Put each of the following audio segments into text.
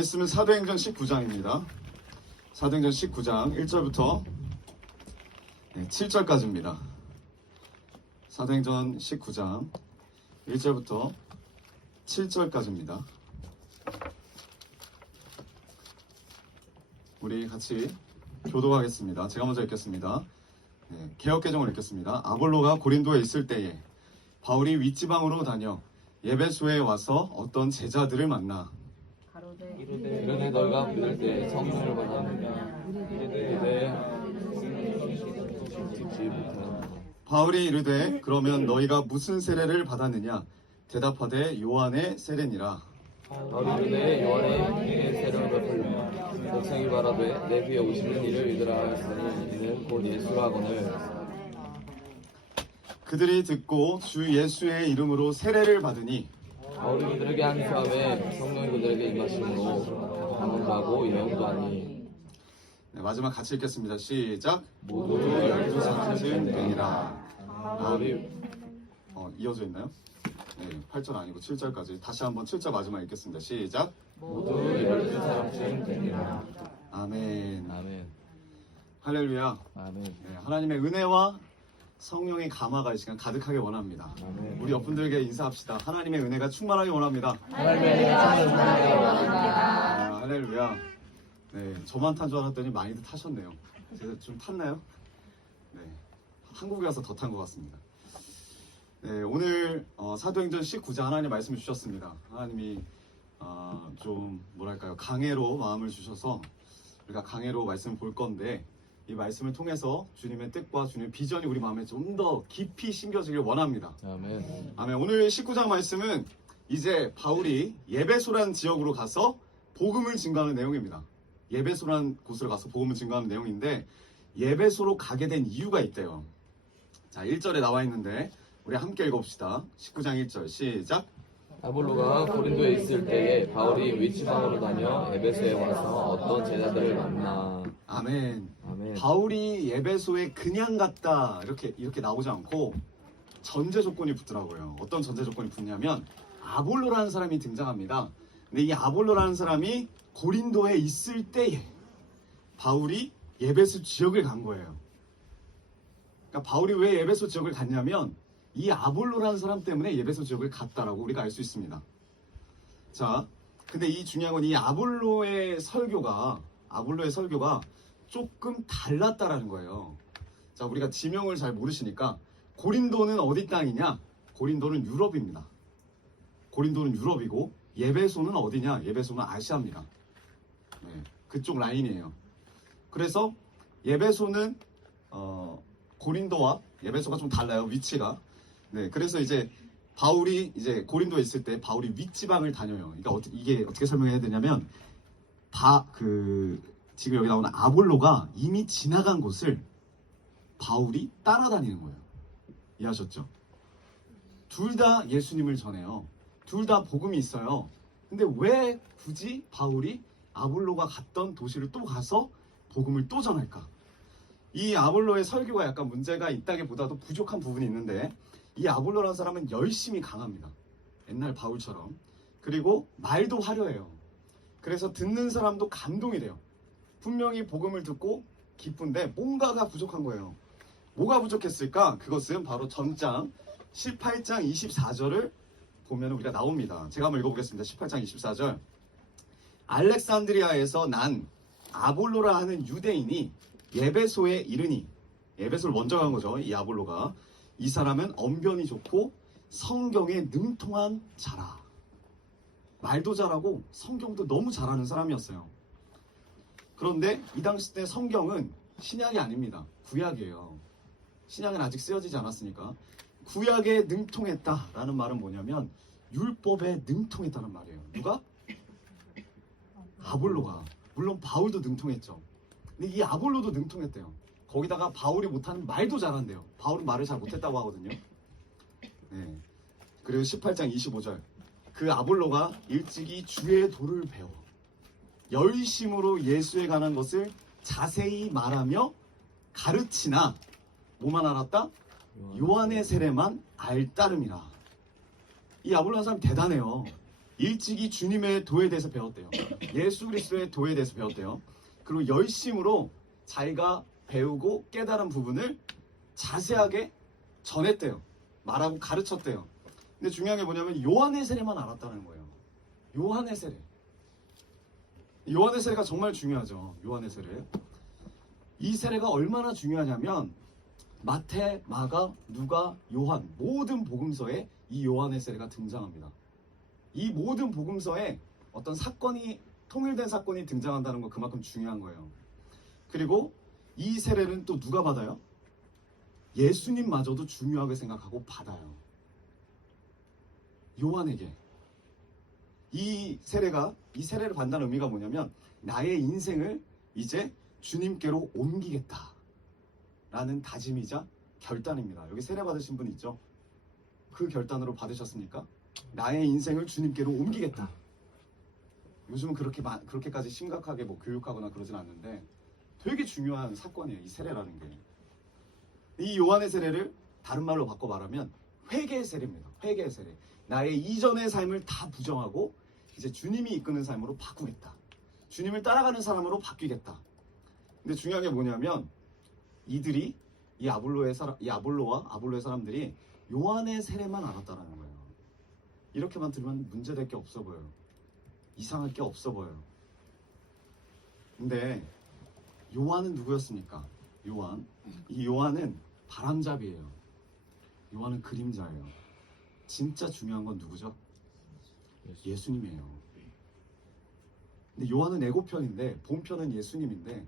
말씀은 사도행전 19장입니다. 사도행전 19장 1절부터 7절까지입니다. 사도행전 19장 1절부터 7절까지입니다. 우리 같이 교독하겠습니다. 제가 먼저 읽겠습니다. 개역개정을 읽겠습니다. 아볼로가 고린도에 있을 때에 바울이 윗지방으로 다녀 예배소에 와서 어떤 제자들을 만나 이르되 너희가 믿을 때 성령을 받았느냐 이르되 듣지 못하느냐. 바울이 이르되 그러면 너희가 무슨 세례를 받았느냐 대답하되 요한의 세례니라. 바울이 이르되 요한의 세례를 베풀며 백성이 말하되 내 뒤에 오시는 이를 믿으라 하였으니 이는 곧 예수라 하거늘. 그들이 듣고 주 예수의 이름으로 세례를 받으니 바울이 그들에게 한 사람에 성령이 그들에게 임하심으로 강론도 하고 예언도 하니. 마지막 같이 읽겠습니다. 시작. 모두 12사람쯤 되니라. 바울이 이어져 있나요? 8절 아니고 7절까지 다시 한번 7절 마지막 읽겠습니다. 시작. 모두 12사람쯤 되니라. 아멘. 아멘. 할렐루야. 아멘. 하나님의 은혜와 성령의 감화가 이 시간 가득하게 원합니다. 아멘. 우리 옆분들에게 인사합시다. 하나님의 은혜가 충만하게 원합니다. 하나님의 은혜가 충만하게 원합니다. 할렐루야. 저만 탄 줄 알았더니 많이들 타셨네요. 제가 좀 탔나요? 한국에 와서 더 탄 것 같습니다. 오늘 사도행전 19장 하나님 말씀을 주셨습니다. 하나님이 좀 뭐랄까요, 강해로 마음을 주셔서 우리가 강해로 말씀을 볼 건데, 이 말씀을 통해서 주님의 뜻과 주님의 비전이 우리 마음에 좀 더 깊이 심겨지길 원합니다. 아멘. 아멘. 오늘 19장 말씀은 이제 바울이 예배소라는 지역으로 가서 복음을 증거하는 내용입니다. 예배소라는 곳으로 가서 복음을 증거하는 내용인데, 예배소로 가게 된 이유가 있대요. 자, 1절에 나와 있는데 우리 함께 읽어봅시다. 19장 1절 시작. 아볼로가 고린도에 있을 때에 바울이 윗지방으로 다녀 에베소에 와서 어떤 제자들을 만나. 아멘. 아멘. 바울이 예배소에 그냥 갔다 이렇게 나오지 않고 전제 조건이 붙더라고요. 어떤 전제 조건이 붙냐면 아볼로라는 사람이 등장합니다. 근데 이 아볼로라는 사람이 고린도에 있을 때에 바울이 예배소 지역을 간 거예요. 그러니까 바울이 왜 예배소 지역을 갔냐면 이 아볼로라는 사람 때문에 예배소 지역을 갔다라고 우리가 알 수 있습니다. 자, 근데 이 중요한 건 이 아볼로의 설교가 조금 달랐다라는 거예요. 자, 우리가 지명을 잘 모르시니까 고린도는 어디 땅이냐? 고린도는 유럽입니다. 고린도는 유럽이고 예배소는 어디냐? 예배소는 아시아입니다. 그쪽 라인이에요. 그래서 예배소는 고린도와 예배소가 좀 달라요, 위치가. 그래서 이제 바울이 이제 고린도에 있을 때 바울이 윗지방을 다녀요. 그러니까 이게 어떻게 설명해야 되냐면 지금 여기 나오는 아볼로가 이미 지나간 곳을 바울이 따라다니는 거예요. 이해하셨죠? 둘 다 예수님을 전해요. 둘 다 복음이 있어요. 근데 왜 굳이 바울이 아볼로가 갔던 도시를 또 가서 복음을 또 전할까? 이 아볼로의 설교가 약간 문제가 있다기보다도 부족한 부분이 있는데, 이 아볼로라는 사람은 열심히 강합니다. 옛날 바울처럼. 그리고 말도 화려해요. 그래서 듣는 사람도 감동이 돼요. 분명히 복음을 듣고 기쁜데 뭔가가 부족한 거예요. 뭐가 부족했을까? 그것은 바로 전장 18장 24절을 보면 우리가 나옵니다. 제가 한번 읽어보겠습니다. 18장 24절. 알렉산드리아에서 난 아볼로라 하는 유대인이 예배소에 이르니, 예배소를 먼저 간 거죠, 이 아볼로가. 이 사람은 언변이 좋고 성경에 능통한 자라. 말도 잘하고 성경도 너무 잘하는 사람이었어요. 그런데 이 당시 때 성경은 신약이 아닙니다. 구약이에요. 신약은 아직 쓰여지지 않았으니까. 구약에 능통했다라는 말은 뭐냐면 율법에 능통했다는 말이에요. 누가? 아볼로가. 물론 바울도 능통했죠. 근데 이 아볼로도 능통했대요. 거기다가 바울이 못하는 말도 잘한대요. 바울은 말을 잘 못했다고 하거든요. 그리고 18장 25절. 그 아볼로가 일찍이 주의 도를 배워 열심으로 예수에 관한 것을 자세히 말하며 가르치나 뭐만 알았다? 요한의 세례만 알따름이라. 이 아볼로라는 사람 대단해요. 일찍이 주님의 도에 대해서 배웠대요. 예수 그리스도의 도에 대해서 배웠대요. 그리고 열심으로 자기가 배우고 깨달은 부분을 자세하게 전했대요. 말하고 가르쳤대요. 근데 중요한 게 뭐냐면 요한의 세례만 알았다는 거예요. 요한의 세례. 요한의 세례가 정말 중요하죠. 요한의 세례. 이 세례가 얼마나 중요하냐면 마태, 마가, 누가, 요한 모든 복음서에 이 요한의 세례가 등장합니다. 이 모든 복음서에 어떤 사건이 통일된 사건이 등장한다는 건 그만큼 중요한 거예요. 그리고 이 세례는 또 누가 받아요? 예수님마저도 중요하게 생각하고 받아요. 요한에게 이 세례를 받는다는 의미가 뭐냐면 나의 인생을 이제 주님께로 옮기겠다 라는 다짐이자 결단입니다. 여기 세례 받으신 분 있죠? 그 결단으로 받으셨습니까? 나의 인생을 주님께로 옮기겠다. 요즘은 그렇게까지 심각하게 뭐 교육하거나 그러진 않는데 되게 중요한 사건이에요. 이 세례라는 게. 이 요한의 세례를 다른 말로 바꿔 말하면 회개의 세례입니다. 회개의 세례. 나의 이전의 삶을 다 부정하고 이제 주님이 이끄는 삶으로 바꾸겠다. 주님을 따라가는 사람으로 바뀌겠다. 근데 중요한 게 뭐냐면 이들이 이 아볼로와 아볼로의 사람들이 요한의 세례만 알았다는 거예요. 이렇게만 들으면 문제될 게 없어 보여요. 이상할 게 없어 보여요. 근데 요한은 누구였습니까? 이 요한은 바람잡이에요. 요한은 그림자예요. 진짜 중요한 건 누구죠? 예수님이에요. 근데 요한은 예고편인데 본편은 예수님인데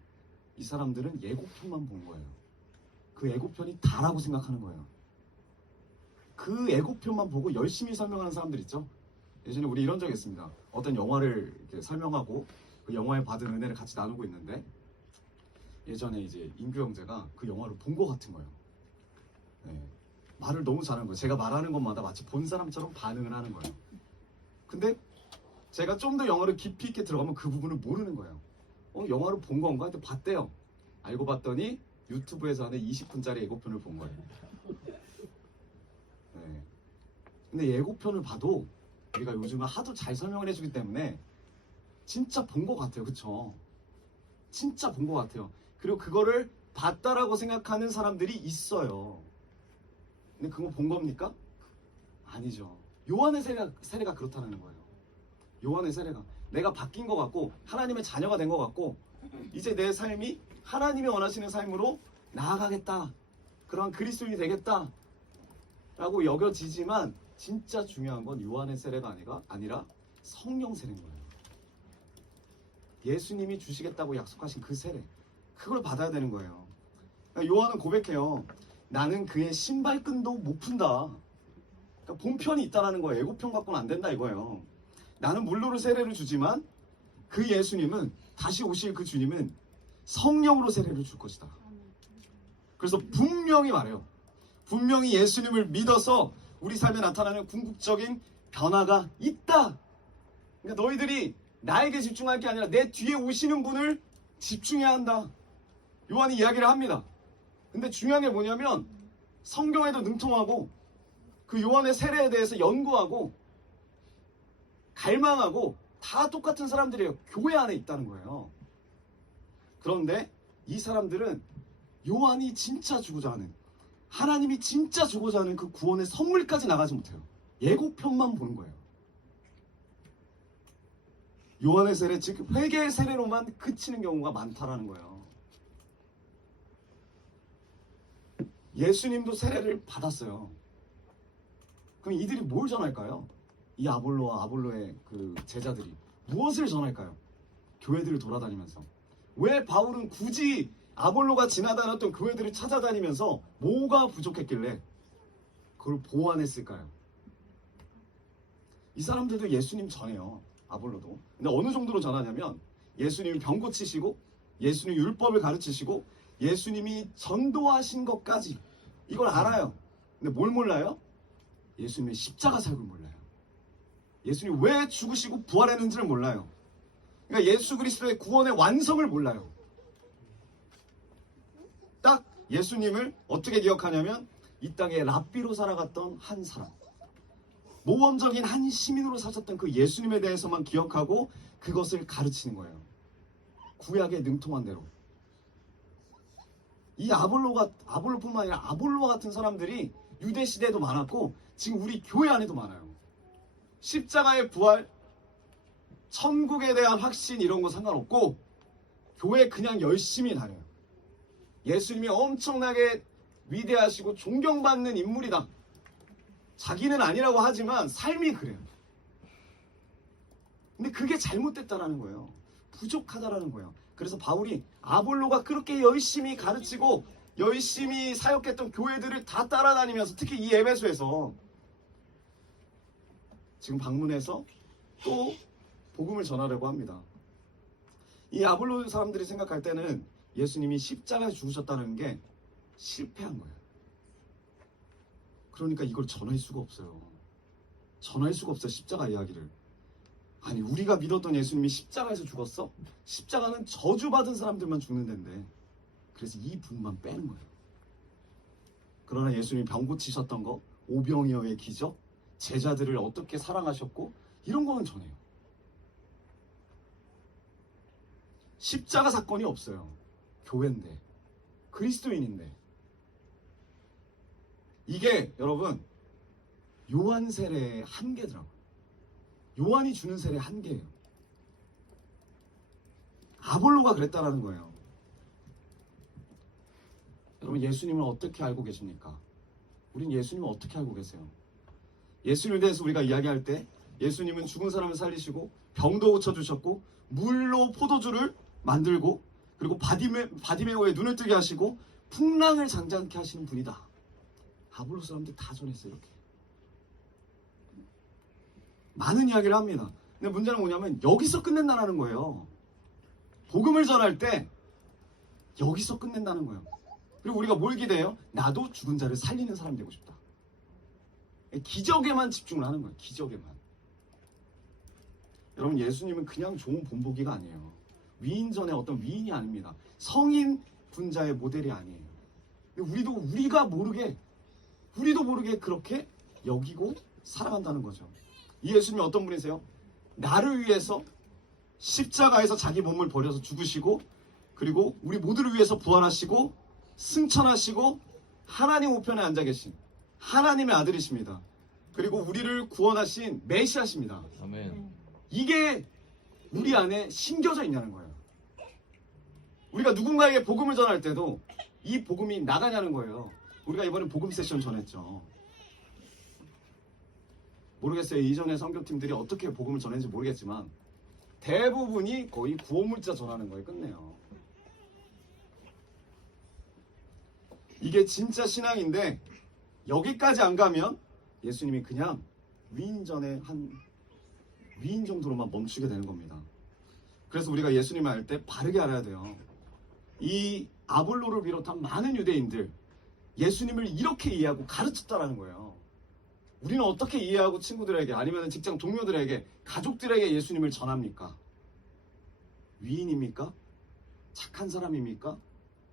이 사람들은 예고편만 본 거예요. 그 예고편이 다라고 생각하는 거예요. 그 예고편만 보고 열심히 설명하는 사람들 있죠? 예전에 우리 이런 적이 있습니다. 어떤 영화를 이렇게 설명하고 그 영화에 받은 은혜를 같이 나누고 있는데 예전에 이제 인규 형제가 그 영화를 본 것 같은 거예요. 네. 말을 너무 잘하는 거예요. 제가 말하는 것마다 마치 본 사람처럼 반응을 하는 거예요. 근데 제가 좀 더 영화를 깊이 있게 들어가면 그 부분을 모르는 거예요. 영화를 본 건가? 근데 봤대요. 알고 봤더니 유튜브에서 하는 20분짜리 예고편을 본 거예요. 네. 근데 예고편을 봐도 우리가 요즘은 하도 잘 설명을 해주기 때문에 진짜 본 것 같아요. 그쵸? 진짜 본 것 같아요. 그리고 그거를 봤다라고 생각하는 사람들이 있어요. 근데 그거 본 겁니까? 아니죠. 요한의 세례가 그렇다는 거예요. 요한의 세례가 내가 바뀐 것 같고 하나님의 자녀가 된 것 같고 이제 내 삶이 하나님이 원하시는 삶으로 나아가겠다. 그러한 그리스도인이 되겠다. 라고 여겨지지만 진짜 중요한 건 요한의 세례가 아니라 성령 세례인 거예요. 예수님이 주시겠다고 약속하신 그 세례. 그걸 받아야 되는 거예요. 그러니까 요한은 고백해요. 나는 그의 신발끈도 못 푼다. 그러니까 본편이 있다라는 거예요. 예고편 갖고는 안 된다 이거예요. 나는 물로를 세례를 주지만 그 예수님은 다시 오실 그 주님은 성령으로 세례를 줄 것이다. 그래서 분명히 말해요. 분명히 예수님을 믿어서 우리 삶에 나타나는 궁극적인 변화가 있다. 그러니까 너희들이 나에게 집중할 게 아니라 내 뒤에 오시는 분을 집중해야 한다. 요한이 이야기를 합니다. 근데 중요한 게 뭐냐면 성경에도 능통하고 그 요한의 세례에 대해서 연구하고 갈망하고 다 똑같은 사람들이에요. 교회 안에 있다는 거예요. 그런데 이 사람들은 요한이 진짜 주고자 하는 하나님이 진짜 주고자 하는 그 구원의 선물까지 나가지 못해요. 예고편만 보는 거예요. 요한의 세례, 즉 회개의 세례로만 그치는 경우가 많다라는 거예요. 예수님도 세례를 받았어요. 그럼 이들이 뭘 전할까요? 이 아볼로와 아볼로의 그 제자들이 무엇을 전할까요? 교회들을 돌아다니면서. 왜 바울은 굳이 아볼로가 지나다녔던 교회들을 찾아다니면서 뭐가 부족했길래 그걸 보완했을까요? 이 사람들도 예수님 전해요. 아볼로도. 근데 어느 정도로 전하냐면 예수님이 병 고치시고 예수님 율법을 가르치시고 예수님이 전도하신 것까지 이걸 알아요. 근데 뭘 몰라요? 예수님의 십자가 사역을 몰라요. 예수님이 왜 죽으시고 부활했는지를 몰라요. 그러니까 예수 그리스도의 구원의 완성을 몰라요. 딱 예수님을 어떻게 기억하냐면 이 땅에 랍비로 살아갔던 한 사람. 모범적인 한 시민으로 사셨던 그 예수님에 대해서만 기억하고 그것을 가르치는 거예요. 구약에 능통한 대로. 이 아볼로뿐만 아니라 아볼로와 같은 사람들이 유대 시대에도 많았고 지금 우리 교회 안에도 많아요. 십자가의 부활, 천국에 대한 확신 이런 거 상관없고 교회 그냥 열심히 다녀요. 예수님이 엄청나게 위대하시고 존경받는 인물이다. 자기는 아니라고 하지만 삶이 그래요. 근데 그게 잘못됐다라는 거예요. 부족하다라는 거예요. 그래서 바울이 아볼로가 그렇게 열심히 가르치고 열심히 사역했던 교회들을 다 따라다니면서 특히 이 에베소에서 지금 방문해서 또 복음을 전하려고 합니다. 이 아볼로 사람들이 생각할 때는 예수님이 십자가에 죽으셨다는 게 실패한 거예요. 그러니까 이걸 전할 수가 없어요. 전할 수가 없어요. 십자가 이야기를. 아니 우리가 믿었던 예수님이 십자가에서 죽었어? 십자가는 저주받은 사람들만 죽는 데인데 그래서 이 부분만 빼는 거예요. 그러나 예수님이 병 고치셨던 거, 오병이어의 기적, 제자들을 어떻게 사랑하셨고 이런 거는 전해요. 십자가 사건이 없어요. 교회인데 그리스도인인데 이게 여러분 요한 세례의 한계더라고요. 요한이 주는 세례의 한계예요. 아볼로가 그랬다라는 거예요. 여러분 예수님을 어떻게 알고 계십니까? 우린 예수님을 어떻게 알고 계세요? 예수님에 대해서 우리가 이야기할 때 예수님은 죽은 사람을 살리시고 병도 고쳐주셨고 물로 포도주를 만들고 그리고 바디메오의 눈을 뜨게 하시고 풍랑을 잠잠케 하시는 분이다. 아볼로 사람들 다 전했어요. 이렇게 많은 이야기를 합니다. 근데 문제는 뭐냐면 여기서 끝낸다는 거예요. 복음을 전할 때 여기서 끝낸다는 거예요. 그리고 우리가 뭘 기대해요? 나도 죽은 자를 살리는 사람 되고 싶다. 기적에만 집중을 하는 거예요. 기적에만. 여러분 여러분 그냥 좋은 본보기가 아니에요. 위인전의 어떤 위인이 아닙니다. 성인 분자의 모델이 아니에요. 근데 우리도 모르게 그렇게 여기고 살아간다는 거죠. 이 예수님이 어떤 분이세요? 나를 위해서 십자가에서 자기 몸을 버려서 죽으시고 그리고 우리 모두를 위해서 부활하시고 승천하시고 하나님 우편에 앉아 계신 하나님의 아들이십니다. 그리고 우리를 구원하신 메시아십니다. 아멘. 이게 우리 안에 심겨져 있냐는 거예요. 우리가 누군가에게 복음을 전할 때도 이 복음이 나가냐는 거예요. 우리가 이번에 복음 세션 전했죠. 모르겠어요. 이전에 선교팀들이 어떻게 복음을 전했는지 모르겠지만 대부분이 거의 구원물자 전하는 거에 끝내요. 이게 진짜 신앙인데 여기까지 안 가면 예수님이 그냥 위인전의 한 위인 정도로만 멈추게 되는 겁니다. 그래서 우리가 예수님을 알 때 바르게 알아야 돼요. 이 아볼로를 비롯한 많은 유대인들 예수님을 이렇게 이해하고 가르쳤다라는 거예요. 우리는 어떻게 이해하고 친구들에게 아니면 직장 동료들에게 가족들에게 예수님을 전합니까? 위인입니까? 착한 사람입니까?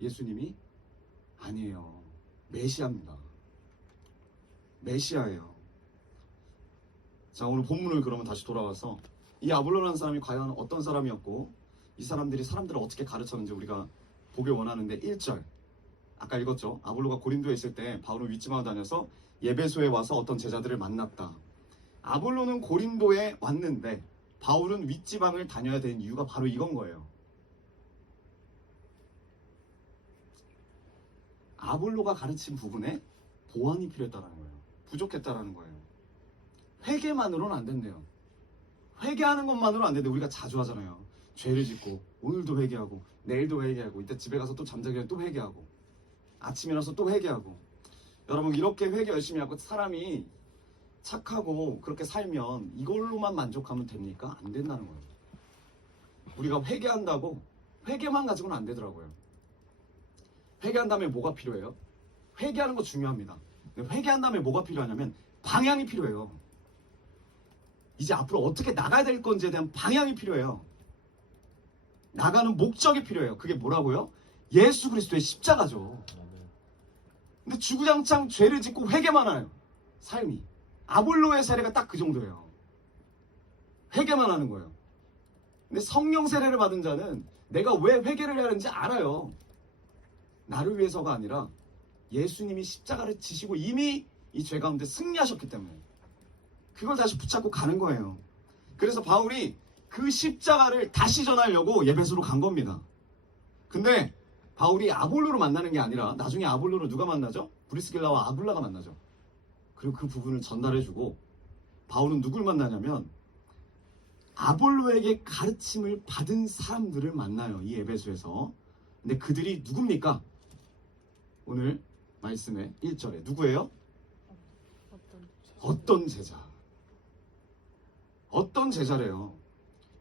예수님이? 아니에요. 메시아입니다. 메시아예요. 자, 오늘 본문을 그러면 다시 돌아와서 이 아볼로라는 사람이 과연 어떤 사람이었고 이 사람들이 사람들을 어떻게 가르쳤는지 우리가 보길 원하는데 1절 아까 읽었죠. 아볼로가 고린도에 있을 때 바울은 윗지방을 다녀서 에베소에 와서 어떤 제자들을 만났다. 아볼로는 고린도에 왔는데 바울은 윗지방을 다녀야 되는 이유가 바로 이건 거예요. 아볼로가 가르친 부분에 보완이 필요했다는 거예요. 부족했다는 거예요. 회개만으로는 안 된대요. 회개하는 것만으로는 안 되는데 우리가 자주 하잖아요. 죄를 짓고 오늘도 회개하고 내일도 회개하고 이따 집에 가서 또 잠자기 전에 또 회개하고 아침에 일어나서 또 회개하고 여러분 이렇게 회개 열심히 하고 사람이 착하고 그렇게 살면 이걸로만 만족하면 됩니까? 안 된다는 거예요. 우리가 회개한다고 회개만 가지고는 안 되더라고요. 회개한 다음에 뭐가 필요해요? 회개하는 거 중요합니다. 근데 회개한 다음에 뭐가 필요하냐면 방향이 필요해요. 이제 앞으로 어떻게 나가야 될 건지에 대한 방향이 필요해요. 나가는 목적이 필요해요. 그게 뭐라고요? 예수 그리스도의 십자가죠. 근데 주구장창 죄를 짓고 회개만 해요. 삶이 아볼로의 세례가 딱 그 정도예요. 회개만 하는 거예요. 근데 성령 세례를 받은 자는 내가 왜 회개를 해야 하는지 알아요. 나를 위해서가 아니라 예수님이 십자가를 지시고 이미 이 죄 가운데 승리하셨기 때문에 그걸 다시 붙잡고 가는 거예요. 그래서 바울이 그 십자가를 다시 전하려고 에베소로 간 겁니다. 근데 바울이 아볼로를 만나는 게 아니라 나중에 아볼로를 누가 만나죠? 브리스길라와 아굴라가 만나죠. 그리고 그 부분을 전달해주고 바울은 누굴 만나냐면 아볼로에게 가르침을 받은 사람들을 만나요. 이 에베소에서. 근데 그들이 누굽니까? 오늘 말씀의 1절에 누구예요? 어떤 제자. 어떤 제자래요.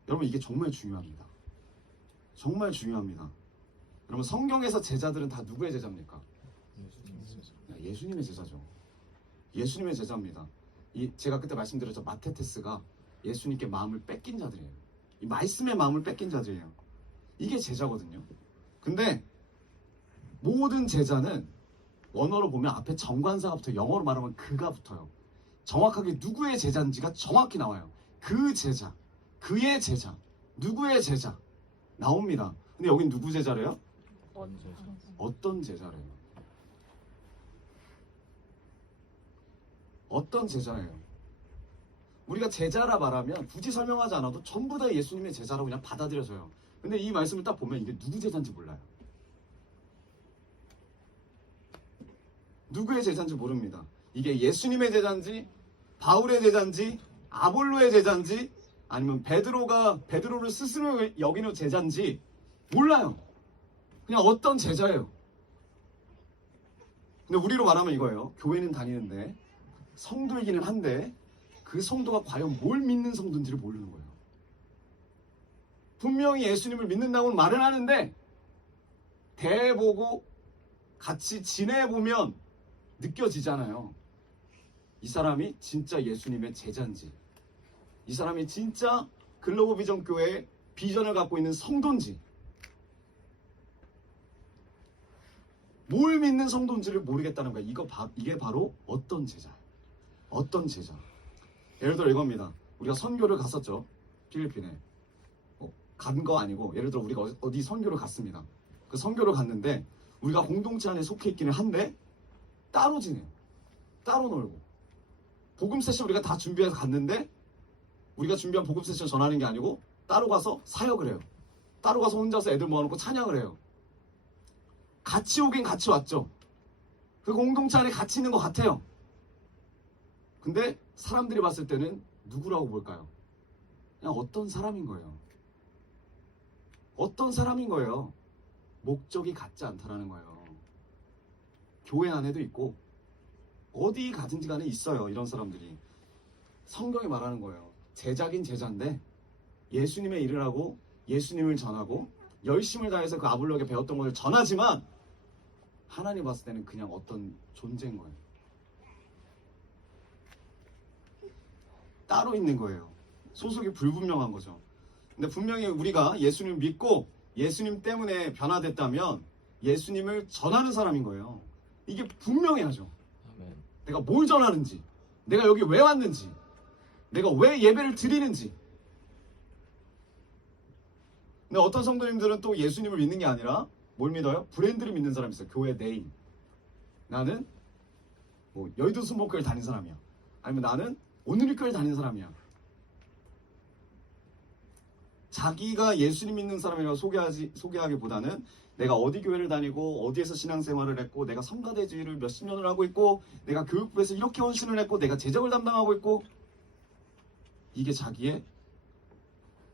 여러분 이게 정말 중요합니다. 정말 중요합니다. 여러분 성경에서 제자들은 다 누구의 제자입니까? 예수님의 제자죠. 예수님의 제자입니다. 제가 그때 말씀드렸죠. 마테테스가 예수님께 마음을 뺏긴 자들이에요. 이 말씀의 마음을 뺏긴 자들이에요. 이게 제자거든요. 근데 모든 제자는 원어로 보면 앞에 정관사가 붙어요. 영어로 말하면 그가 붙어요. 정확하게 누구의 제자인지가 정확히 나와요. 그 제자, 그의 제자, 누구의 제자 나옵니다. 근데 여긴 누구 제자래요? 어떤 제자래요? 어떤 제자예요? 우리가 제자라 말하면 굳이 설명하지 않아도 전부 다 예수님의 제자라고 그냥 받아들여져요. 근데 이 말씀을 딱 보면 이게 누구 제자인지 몰라요. 누구의 제자인지 모릅니다. 이게 예수님의 제자인지 바울의 제자인지 아볼로의 제자인지 아니면 베드로를 스스로 여기는 제자인지 몰라요. 그냥 어떤 제자예요. 근데 우리로 말하면 이거예요. 교회는 다니는데 성도이기는 한데 그 성도가 과연 뭘 믿는 성도인지를 모르는 거예요. 분명히 예수님을 믿는다고는 말은 하는데 대보고 같이 지내보면 느껴지잖아요. 이 사람이 진짜 예수님의 제자인지, 이 사람이 진짜 글로벌 비전 교회의 비전을 갖고 있는 성도인지, 뭘 믿는 성도인지를 모르겠다는 거예요. 이게 바로 어떤 제자예요. 어떤 제자. 예를 들어 이겁니다. 우리가 선교를 갔었죠. 필리핀에. 간 거 아니고 예를 들어 우리가 어디 선교를 갔습니다. 그 선교를 갔는데 우리가 공동체 안에 속해 있기는 한데 따로 지내요. 따로 놀고. 복음 세션 우리가 다 준비해서 갔는데 우리가 준비한 복음 세션 전하는 게 아니고 따로 가서 사역을 해요. 따로 가서 혼자서 애들 모아놓고 찬양을 해요. 같이 오긴 같이 왔죠. 그 공동체 안에 같이 있는 것 같아요. 근데 사람들이 봤을 때는 누구라고 볼까요? 그냥 어떤 사람인 거예요. 어떤 사람인 거예요. 목적이 같지 않다라는 거예요. 교회 안에도 있고 어디 가든지 간에 있어요. 이런 사람들이. 성경이 말하는 거예요. 제자긴 제자인데 예수님의 일을 하고 예수님을 전하고 열심을 다해서 그 아볼로에게 배웠던 것을 전하지만 하나님 봤을 때는 그냥 어떤 존재인 거예요. 따로 있는 거예요. 소속이 불분명한 거죠. 근데 분명히 우리가 예수님을 믿고 예수님 때문에 변화됐다면 예수님을 전하는 사람인 거예요. 이게 분명해야죠. 아멘. 내가 뭘 전하는지, 내가 여기 왜 왔는지, 내가 왜 예배를 드리는지. 근데 어떤 성도님들은 또 예수님을 믿는 게 아니라 뭘 믿어요? 브랜드를 믿는 사람이 있어요. 교회 네임. 나는 뭐 여의도 스모크를 다니는 사람이야. 아니면 나는 오늘리교를 다니는 사람이야. 자기가 예수님 믿는 사람이라고 소개하기보다는 내가 어디 교회를 다니고 어디에서 신앙생활을 했고 내가 성가대주의를 몇십 년을 하고 있고 내가 교육부에서 이렇게 헌신을 했고 내가 재정을 담당하고 있고 이게 자기의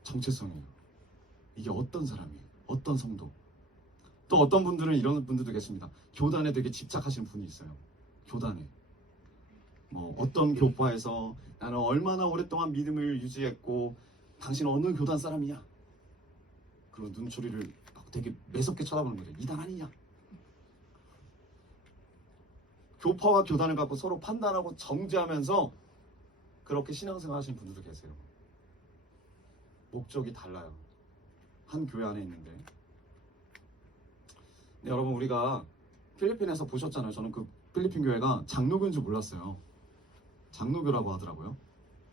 정체성이에요. 이게 어떤 사람이에요. 어떤 성도. 또 어떤 분들은 이런 분들도 계십니다. 교단에 되게 집착하시는 분이 있어요. 교단에. 어떤 교파에서 나는 얼마나 오랫동안 믿음을 유지했고 당신 어느 교단 사람이냐? 그리고 눈초리를 되게 매섭게 쳐다보는 거죠. 이단 아니냐? 교파와 교단을 갖고 서로 판단하고 정죄하면서 그렇게 신앙생활 하시는 분들도 계세요. 목적이 달라요. 한 교회 안에 있는데. 네, 여러분 우리가 필리핀에서 보셨잖아요. 저는 그 필리핀 교회가 장로교인 줄 몰랐어요. 장로교라고 하더라고요.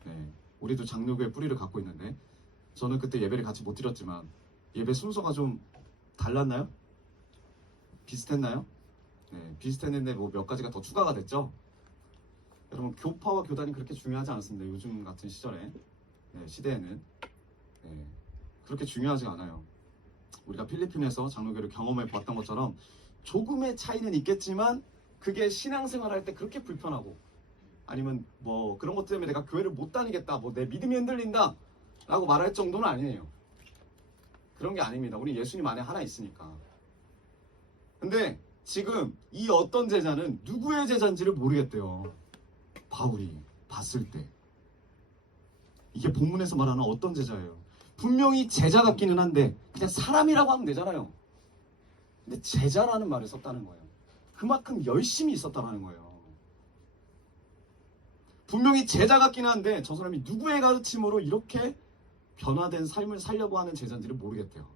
네, 우리도 장로교의 뿌리를 갖고 있는데 저는 그때 예배를 같이 못 드렸지만 예배 순서가 좀 달랐나요? 비슷했나요? 네, 비슷했는데 뭐 몇 가지가 더 추가가 됐죠. 여러분 교파와 교단이 그렇게 중요하지 않습니다. 요즘 같은 시절에 시대에는 그렇게 중요하지 않아요. 우리가 필리핀에서 장로교를 경험해 봤던 것처럼 조금의 차이는 있겠지만 그게 신앙생활할 때 그렇게 불편하고 아니면 뭐 그런 것 때문에 내가 교회를 못 다니겠다, 뭐 내 믿음이 흔들린다 라고 말할 정도는 아니에요. 그런 게 아닙니다. 우리 예수님 안에 하나 있으니까. 근데 지금 이 어떤 제자는 누구의 제자인지를 모르겠대요. 바울이 봤을 때 이게 본문에서 말하는 어떤 제자예요? 분명히 제자 같기는 한데 그냥 사람이라고 하면 되잖아요. 근데 제자라는 말을 썼다는 거예요. 그만큼 열심히 있었다는 거예요. 분명히 제자 같기는 한데 저 사람이 누구의 가르침으로 이렇게 변화된 삶을 살려고 하는 제자인지를 모르겠대요.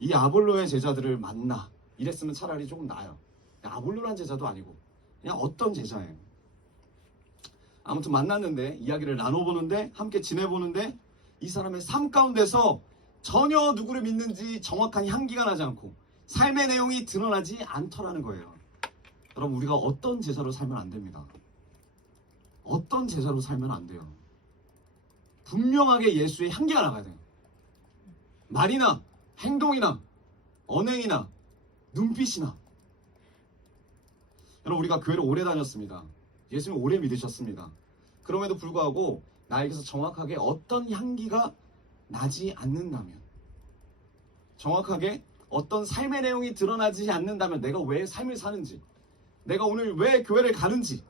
이 아볼로의 제자들을 만나 이랬으면 차라리 조금 나아요. 아볼로란 제자도 아니고 그냥 어떤 제자예요. 아무튼 만났는데 이야기를 나눠보는데 함께 지내보는데 이 사람의 삶 가운데서 전혀 누구를 믿는지 정확한 향기가 나지 않고 삶의 내용이 드러나지 않더라는 거예요. 여러분 우리가 어떤 제자로 살면 안 됩니다. 어떤 제자로 살면 안 돼요. 분명하게 예수의 향기가 나가야 돼요. 말이나 행동이나 언행이나 눈빛이나. 여러분 우리가 교회를 오래 다녔습니다. 예수님 오래 믿으셨습니다. 그럼에도 불구하고 나에게서 정확하게 어떤 향기가 나지 않는다면, 정확하게 어떤 삶의 내용이 드러나지 않는다면 내가 왜 삶을 사는지, 내가 오늘 왜 교회를 가는지,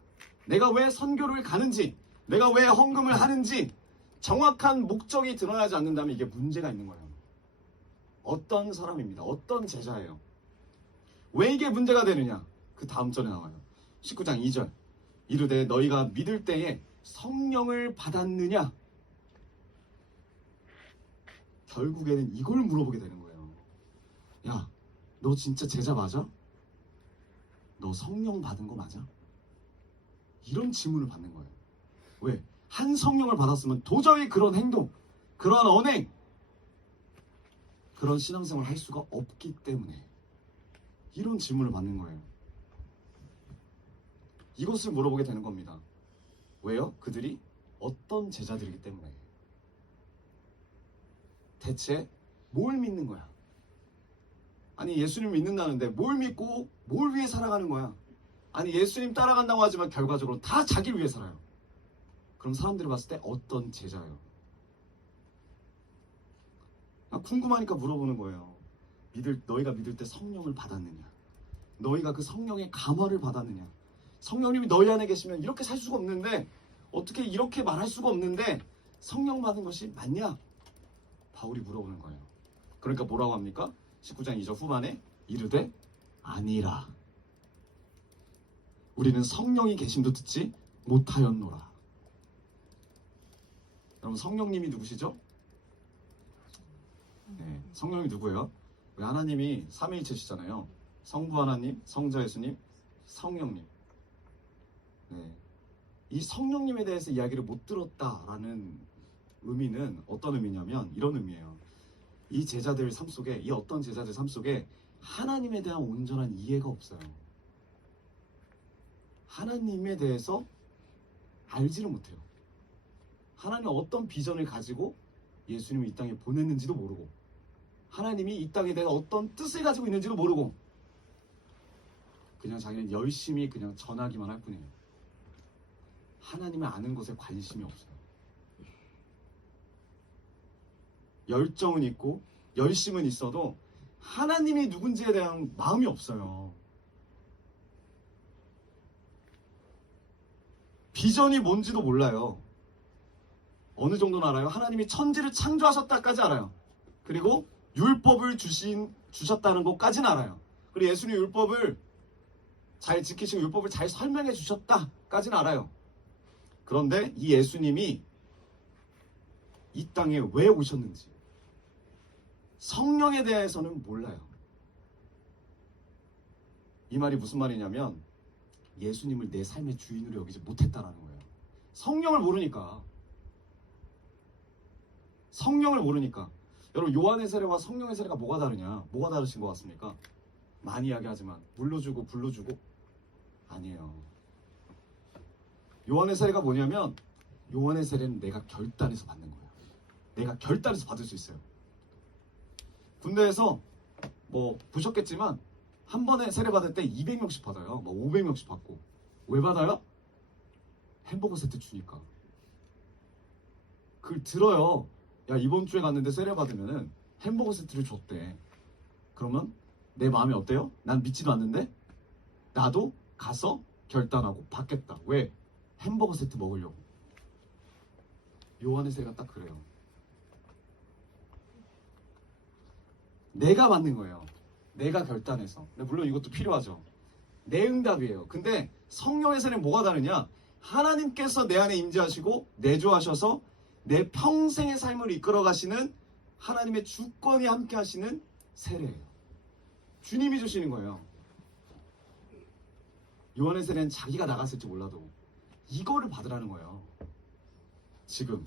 내가 왜 선교를 가는지, 내가 왜 헌금을 하는지 정확한 목적이 드러나지 않는다면 이게 문제가 있는 거예요. 어떤 사람입니다. 어떤 제자예요. 왜 이게 문제가 되느냐? 그 다음 절에 나와요. 19장 2절. 이르되 너희가 믿을 때에 성령을 받았느냐? 결국에는 이걸 물어보게 되는 거예요. 야, 너 진짜 제자 맞아? 너 성령 받은 거 맞아? 이런 질문을 받는 거예요. 왜? 한 성령을 받았으면 도저히 그런 행동, 그러한 언행, 그런 신앙생활을 할 수가 없기 때문에 이런 질문을 받는 거예요. 이것을 물어보게 되는 겁니다. 왜요? 그들이 어떤 제자들이기 때문에. 대체 뭘 믿는 거야? 아니 예수님 믿는다는데 뭘 믿고 뭘 위해 살아가는 거야? 아니 예수님 따라간다고 하지만 결과적으로 다 자기를 위해 살아요. 그럼 사람들이 봤을 때 어떤 제자예요? 궁금하니까 물어보는 거예요. 너희가 믿을 때 성령을 받았느냐? 너희가 그 성령의 감화를 받았느냐? 성령님이 너희 안에 계시면 이렇게 살 수가 없는데, 어떻게 이렇게 말할 수가 없는데 성령 받은 것이 맞냐? 바울이 물어보는 거예요. 그러니까 뭐라고 합니까? 19장 2절 후반에 이르되 아니라 우리는 성령이 계심도 듣지 못하였노라. 여러분 성령님이 누구시죠? 네, 성령이 누구예요? 우리 하나님이 삼위일체시잖아요. 성부 하나님, 성자 예수님, 성령님. 네. 이 성령님에 대해서 이야기를 못 들었다라는 의미는 어떤 의미냐면 이런 의미예요. 이 제자들 삶 속에, 이 어떤 제자들 삶 속에 하나님에 대한 온전한 이해가 없어요. 하나님에 대해서 알지를 못해요. 하나님 어떤 비전을 가지고 예수님을 이 땅에 보냈는지도 모르고, 하나님이 이 땅에 대해 어떤 뜻을 가지고 있는지도 모르고, 그냥 자기는 열심히 그냥 전하기만 할 뿐이에요. 하나님을 아는 것에 관심이 없어요. 열정은 있고 열심은 있어도 하나님이 누군지에 대한 마음이 없어요. 비전이 뭔지도 몰라요. 어느 정도는 알아요? 하나님이 천지를 창조하셨다까지 알아요. 그리고 율법을 주셨다는 것까지는 알아요. 그리고 예수님 율법을 잘 지키시고 율법을 잘 설명해 주셨다까지는 알아요. 그런데 이 예수님이 이 땅에 왜 오셨는지, 성령에 대해서는 몰라요. 이 말이 무슨 말이냐면 예수님을 내 삶의 주인으로 여기지 못했다라는 거예요. 성령을 모르니까. 성령을 모르니까. 여러분, 요한의 세례와 성령의 세례가 뭐가 다르냐? 뭐가 다르신 것 같습니까? 많이 이야기하지만 물로 주고 불로 주고? 아니에요. 요한의 세례가 뭐냐면, 요한의 세례는 내가 결단해서 받는 거예요. 내가 결단해서 받을 수 있어요. 군대에서 뭐 보셨겠지만 한 번에 세례 받을 때 200명씩 받아요. 뭐 500명씩 받고. 왜 받아요? 햄버거 세트 주니까. 그걸 들어요. 야, 이번 주에 갔는데 세례 받으면은 햄버거 세트를 줬대. 그러면 내 마음이 어때요? 난 믿지도 않는데 나도 가서 결단하고 받겠다. 왜? 햄버거 세트 먹으려고. 요한의 세례가 딱 그래요. 내가 받는 거예요. 내가 결단해서. 근데 물론 이것도 필요하죠. 내 응답이에요. 근데 성령의 세례는 뭐가 다르냐? 하나님께서 내 안에 임재하시고 내주하셔서 내 평생의 삶을 이끌어 가시는 하나님의 주권이 함께 하시는 세례예요. 주님이 주시는 거예요. 요한의 세례는 자기가 나갔을지 몰라도 이거를 받으라는 거예요. 지금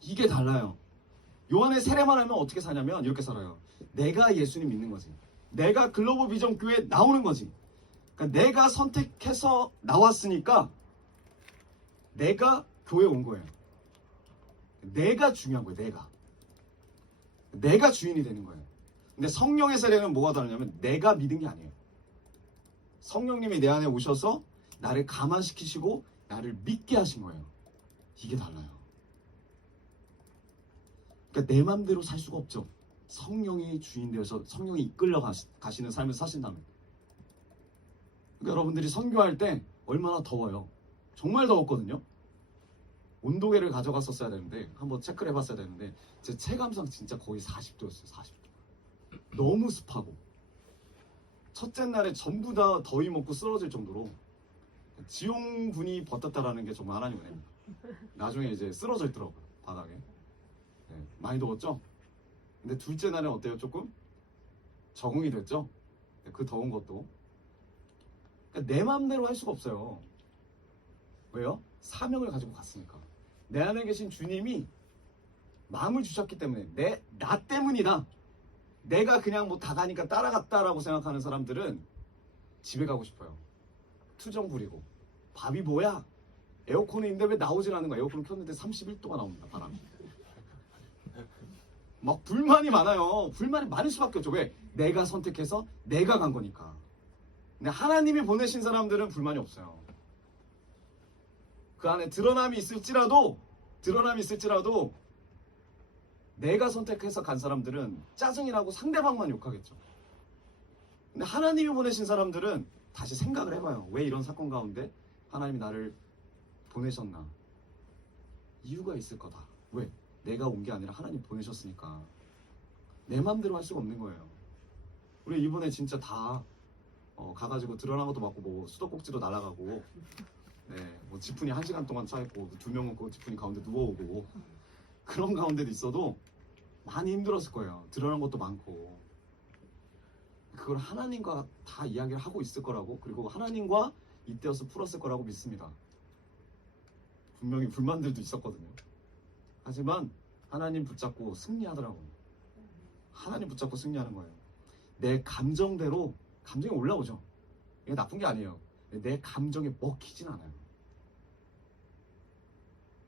이게 달라요. 요한의 세례만 하면 어떻게 사냐면 이렇게 살아요. 내가 예수님 믿는 거지. 내가 글로벌 비전 교회에 나오는 거지. 그러니까 내가 선택해서 나왔으니까 내가 교회에 온 거예요. 내가 중요한 거예요. 내가 주인이 되는 거예요. 근데 성령의 세례는 뭐가 다르냐면 내가 믿은 게 아니에요. 성령님이 내 안에 오셔서 나를 감화시키시고 나를 믿게 하신 거예요. 이게 달라요. 그러니까 내 맘대로 살 수가 없죠. 성령이 주인 되어서 성령이 이끌려 가시는 삶을 사신다면. 그러니까 여러분들이 선교할 때 얼마나 더워요. 정말 더웠거든요. 온도계를 가져갔었어야 되는데 한번 체크를 해봤어야 되는데 제 체감상 진짜 거의 40도였어요. 40도. 너무 습하고 첫째 날에 전부 다 더위 먹고 쓰러질 정도로 지용군이 버텼다라는 게 정말 하나님 은혜입니다. 나중에 이제 쓰러져 있더라고요. 바닥에. 네, 많이 더웠죠? 근데 둘째 날은 어때요? 조금 적응이 됐죠? 네, 그 더운 것도. 그러니까 내 마음대로 할 수가 없어요. 왜요? 사명을 가지고 갔으니까. 내 안에 계신 주님이 마음을 주셨기 때문에 나 때문이다. 내가 그냥 뭐 다 가니까 따라갔다라고 생각하는 사람들은 집에 가고 싶어요. 투정 부리고. 밥이 뭐야? 에어컨이 있는데 왜 나오질 않는 거야? 에어컨 켰는데 31도가 나옵니다. 바람이. 막 불만이 많아요. 불만이 많을 수밖에 없죠. 왜? 내가 선택해서 내가 간 거니까. 근데 하나님이 보내신 사람들은 불만이 없어요. 그 안에 드러남이 있을지라도 내가 선택해서 간 사람들은 짜증이 나고 상대방만 욕하겠죠. 근데 하나님이 보내신 사람들은 다시 생각을 해봐요. 왜 이런 사건 가운데 하나님이 나를 보내셨나? 이유가 있을 거다. 왜? 내가 온 게 아니라 하나님 보내셨으니까. 내 맘대로 할 수가 없는 거예요. 우리 이번에 진짜 다 가가지고 드러난 것도 맞고 뭐 수도꼭지도 날아가고 네, 뭐 지푼이 1시간 동안 차있고 2명은 그 지푼이 가운데 누워오고 그런 가운데도 있어도 많이 힘들었을 거예요. 드러난 것도 많고 그걸 하나님과 다 이야기를 하고 있을 거라고, 그리고 하나님과 이때여서 풀었을 거라고 믿습니다. 분명히 불만들도 있었거든요. 하지만 하나님 붙잡고 승리하더라고요. 하나님 붙잡고 승리하는 거예요. 내 감정대로, 감정이 올라오죠. 이게 나쁜 게 아니에요. 내 감정에 먹히진 않아요.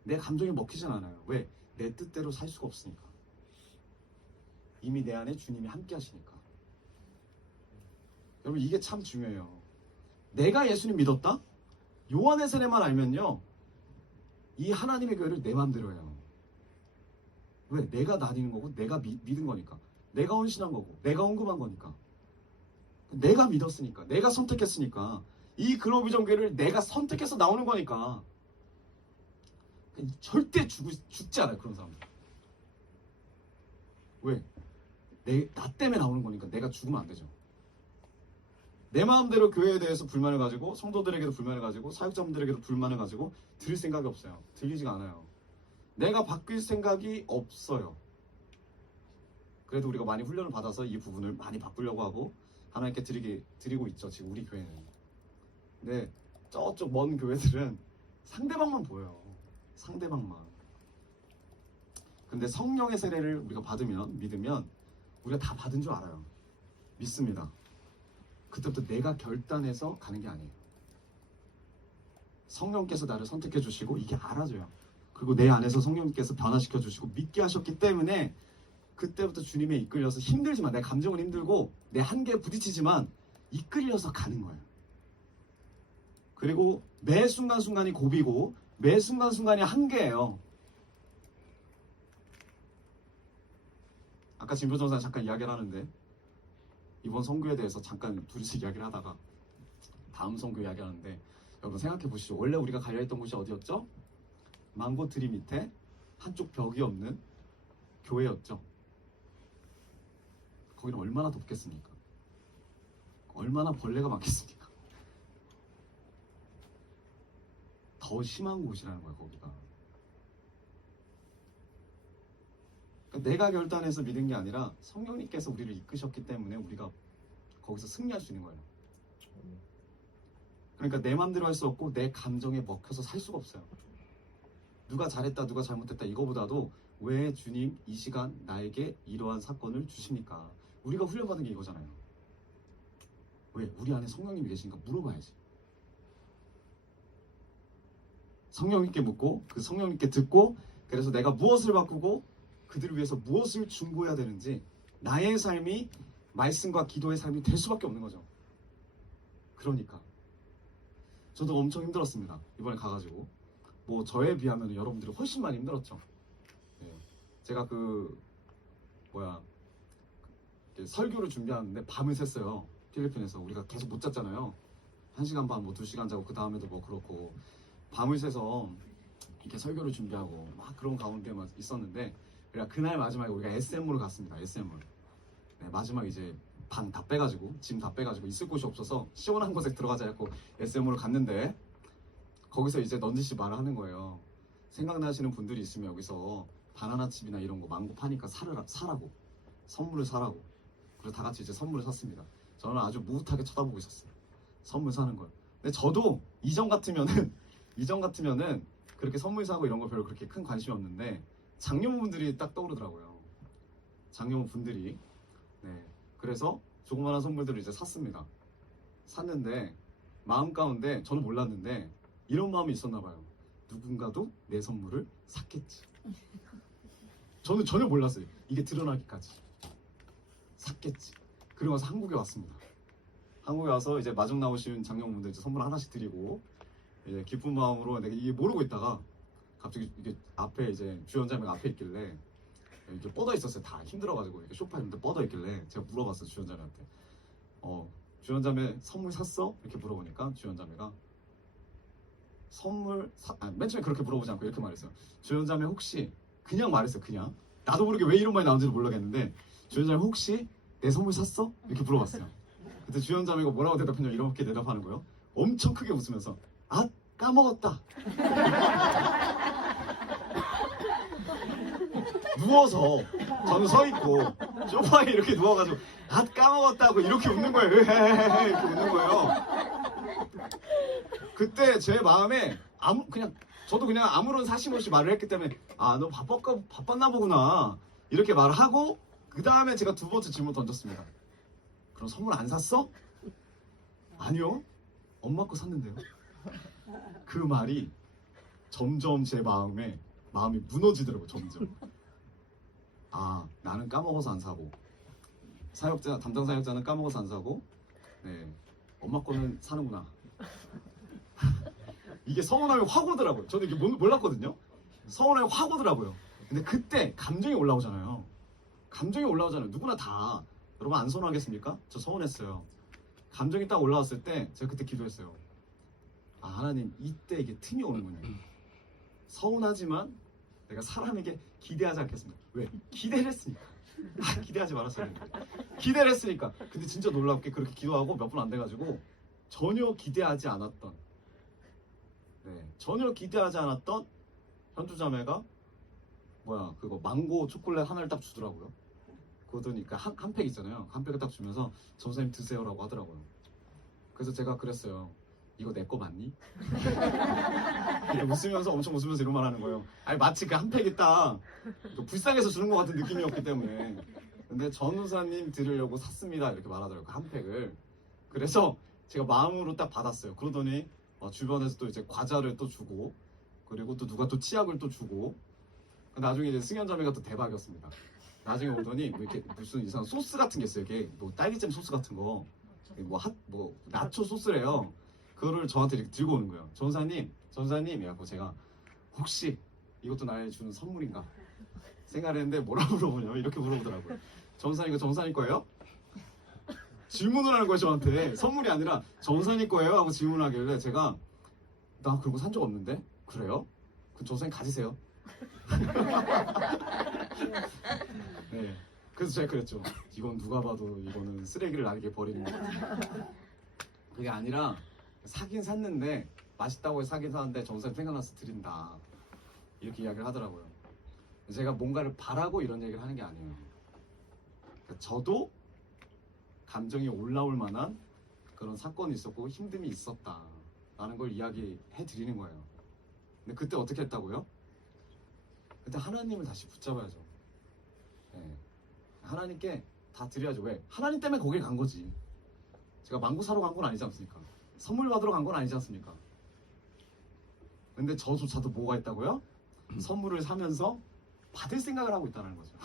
내 감정에 먹히진 않아요. 왜? 내 뜻대로 살 수가 없으니까. 이미 내 안에 주님이 함께 하시니까. 여러분, 이게 참 중요해요. 내가 예수님 믿었다? 요한의 세례만 알면요, 이 하나님의 교회를 내 맘대로 해요. 왜? 내가 다니는 거고 내가 믿은 거니까. 내가 헌신한 거고 내가 헌금한 거니까. 내가 믿었으니까. 내가 선택했으니까. 이 글로비전 교회를 내가 선택해서 나오는 거니까. 절대 죽지 않아요, 그런 사람들. 왜? 나 때문에 나오는 거니까 내가 죽으면 안 되죠. 내 마음대로 교회에 대해서 불만을 가지고, 성도들에게도 불만을 가지고, 사역자분들에게도 불만을 가지고 드릴 생각이 없어요. 들리지가 않아요. 내가 바뀔 생각이 없어요. 그래도 우리가 많이 훈련을 받아서 이 부분을 많이 바꾸려고 하고 하나님께 드리고 있죠, 지금 우리 교회는. 근데 저쪽 먼 교회들은 상대방만 보여요. 상대방만. 근데 성령의 세례를 우리가 믿으면 우리가 다 받은 줄 알아요. 믿습니다. 그때부터 내가 결단해서 가는 게 아니에요. 성령께서 나를 선택해 주시고 이게 알아져요. 그리고 내 안에서 성령께서 변화시켜 주시고 믿게 하셨기 때문에 그때부터 주님에 이끌려서 힘들지만, 내 감정은 힘들고 내 한계에 부딪히지만 이끌려서 가는 거예요. 그리고 매 순간순간이 고비고 매 순간순간이 한계예요. 아까 진보 전사 잠깐 이야기를 하는데, 이번 선교에 대해서 잠깐 둘이서 이야기를 하다가 다음 선교 이야기하는데, 여러분 생각해 보시죠. 원래 우리가 가려 했던 곳이 어디였죠? 망고 트리 밑에 한쪽 벽이 없는 교회였죠. 거기는 얼마나 덥겠습니까? 얼마나 벌레가 많겠습니까? 더 심한 곳이라는 거예요, 거기가. 그러니까 내가 결단해서 믿은 게 아니라 성령님께서 우리를 이끄셨기 때문에 우리가 거기서 승리할 수 있는 거예요. 그러니까 내 마음대로 할 수 없고 내 감정에 먹혀서 살 수가 없어요. 누가 잘했다, 누가 잘못했다 이거보다도 왜 주님 이 시간 나에게 이러한 사건을 주십니까? 우리가 훈련받은 게 이거잖아요. 왜? 우리 안에 성령님이 계시니까 물어봐야지. 성령님께 묻고 그 성령님께 듣고, 그래서 내가 무엇을 바꾸고 그들을 위해서 무엇을 중보해야 되는지, 나의 삶이 말씀과 기도의 삶이 될 수밖에 없는 거죠. 그러니까 저도 엄청 힘들었습니다. 이번에 가가지고 뭐 저에 비하면 여러분들이 훨씬 많이 힘들었죠. 네. 제가 설교를 준비하는데 밤을 샜어요. 필리핀에서 우리가 계속 못 잤잖아요. 1시간 반, 2시간 자고 그 다음에도 그렇고 밤을 새서 이렇게 설교를 준비하고 막 그런 가운데 막 있었는데, 그러니까 그날 마지막에 우리가 SM으로 갔습니다. SM을. 네, 마지막 이제 방 다 빼가지고, 짐 다 빼가지고 있을 곳이 없어서 시원한 곳에 들어가자 했고 SM으로 갔는데, 거기서 이제 넌지시 말을 하는 거예요. 생각나시는 분들이 있으면 여기서 바나나 칩이나 이런 거 망고 파니까 사라고, 선물을 사라고. 그래서 다 같이 이제 선물을 샀습니다. 저는 아주 무릇하게 쳐다보고 있었어요. 선물 사는 걸. 근데 저도 이전 같으면은 그렇게 선물 사고 이런 거 별로 그렇게 큰 관심이 없는데, 장녀분들이 딱 떠오르더라고요. 장녀분들이. 네. 그래서 조그마한 선물들을 이제 샀습니다. 샀는데 마음 가운데 저는 몰랐는데 이런 마음이 있었나 봐요. 누군가도 내 선물을 샀겠지. 저는 전혀 몰랐어요. 이게 드러나기까지. 샀겠지. 그리고 나서 한국에 왔습니다. 한국에 와서 이제 마중 나오신 장녀분들 이제 선물 하나씩 드리고, 이제 기쁜 마음으로 내가 이게 모르고 있다가 갑자기 이게 앞에 이제 주연자매가 앞에 있길래 이렇게 뻗어 있었어요. 다 힘들어가지고 이렇게 소파에 있는데 뻗어 있길래 제가 물어봤어요. 주연자매한테. 주연자매 선물 샀어? 이렇게 물어보니까 주연자매가 맨 처음에 그렇게 물어보지 않고 이렇게 말했어요. 주연자매 혹시, 그냥 말했어요. 그냥 나도 모르게 왜 이런 말이 나온지는 모르겠는데, 주연자매 혹시 내 선물 샀어? 이렇게 물어봤어요. 그때 주연자매가 뭐라고 대답했냐면 이렇게 대답하는 거예요. 엄청 크게 웃으면서 아, 까먹었다. 누워서, 저는 서 있고 소파에 이렇게 누워가지고 아, 까먹었다고 이렇게 웃는 거예요. 이렇게 웃는 거예요. 그때 제 마음에 저도 그냥 아무런 사심 없이 말을 했기 때문에 아, 너 바빴나 보구나 이렇게 말을 하고, 그 다음에 제가 두 번째 질문 던졌습니다. 그럼 선물 안 샀어? 아니요. 엄마 거 샀는데요. 그 말이 점점 제 마음이 무너지더라고요. 점점. 아, 나는 까먹어서 안 사고, 담당 사역자는 까먹어서 안 사고, 네, 엄마 거는 사는구나. 이게 서운함이 확 오더라고요. 저는 이게 몰랐거든요. 서운함이 확 오더라고요. 근데 그때 감정이 올라오잖아요. 누구나 다. 여러분 안 서운하겠습니까? 저 서운했어요. 감정이 딱 올라왔을 때 제가 그때 기도했어요. 아, 하나님, 이때 이게 틈이 오는군요. 서운하지만 내가 사람에게 기대하지 않겠습니다. 왜? 기대를 했으니까. 기대하지 말았어야 했는데. 기대를 했으니까. 근데 진짜 놀랍게 그렇게 기도하고 몇 분 안 돼가지고 전혀 기대하지 않았던 현주자매가 그거 망고 초콜릿 하나를 딱 주더라고요. 그러니까 한 팩 있잖아요. 한 팩을 딱 주면서 전사님 드세요라고 하더라고요. 그래서 제가 그랬어요. 이거 내 거 맞니? 이렇게 웃으면서 엄청 웃으면서 이런 말 하는 거예요. 아니 마치 그 한 팩이 딱 불쌍해서 주는 것 같은 느낌이었기 때문에. 근데 전우사님 들으려고 샀습니다 이렇게 말하더라고요. 한 팩을. 그래서 제가 마음으로 딱 받았어요. 그러더니 주변에서 또 이제 과자를 또 주고, 그리고 또 누가 또 치약을 또 주고, 나중에 이제 승현자매가 또 대박이었습니다. 나중에 오더니 뭐 이렇게 무슨 이상한 소스 같은 게 있어요. 이게 뭐 딸기잼 소스 같은 거, 뭐 나초 소스래요. 그거를 저한테 이렇게 들고 오는 거예요. 전사님 이라고. 제가 혹시 이것도 나의 주는 선물인가 생각했는데 뭐라고 물어보냐면 이렇게 물어보더라고요. 전사님 이거 전사님 거예요? 질문을 하는 거예요. 저한테 선물이 아니라 전사님 거예요? 하고 질문하길래 제가 나 그런 거 산 적 없는데. 그래요? 그럼 전사님 가지세요. 네. 그래서 제가 그랬죠. 이건 누가 봐도 이거는 쓰레기를 나에게 버리는 거야. 그게 아니라 사긴 샀는데 맛있다고 해서 사긴 샀는데 정사님 생각나서 드린다 이렇게 이야기를 하더라고요. 제가 뭔가를 바라고 이런 얘기를 하는 게 아니에요. 그러니까 저도 감정이 올라올 만한 그런 사건이 있었고 힘듦이 있었다 라는 걸 이야기해 드리는 거예요. 근데 그때 어떻게 했다고요? 그때 하나님을 다시 붙잡아야죠. 네. 하나님께 다 드려야죠. 왜? 하나님 때문에 거길 간 거지. 제가 망고 사러 간 건 아니지 않습니까? 선물 받으러 간 건 아니지 않습니까? 근데 저조차도 뭐가 있다고요? 선물을 사면서 받을 생각을 하고 있다는 거죠.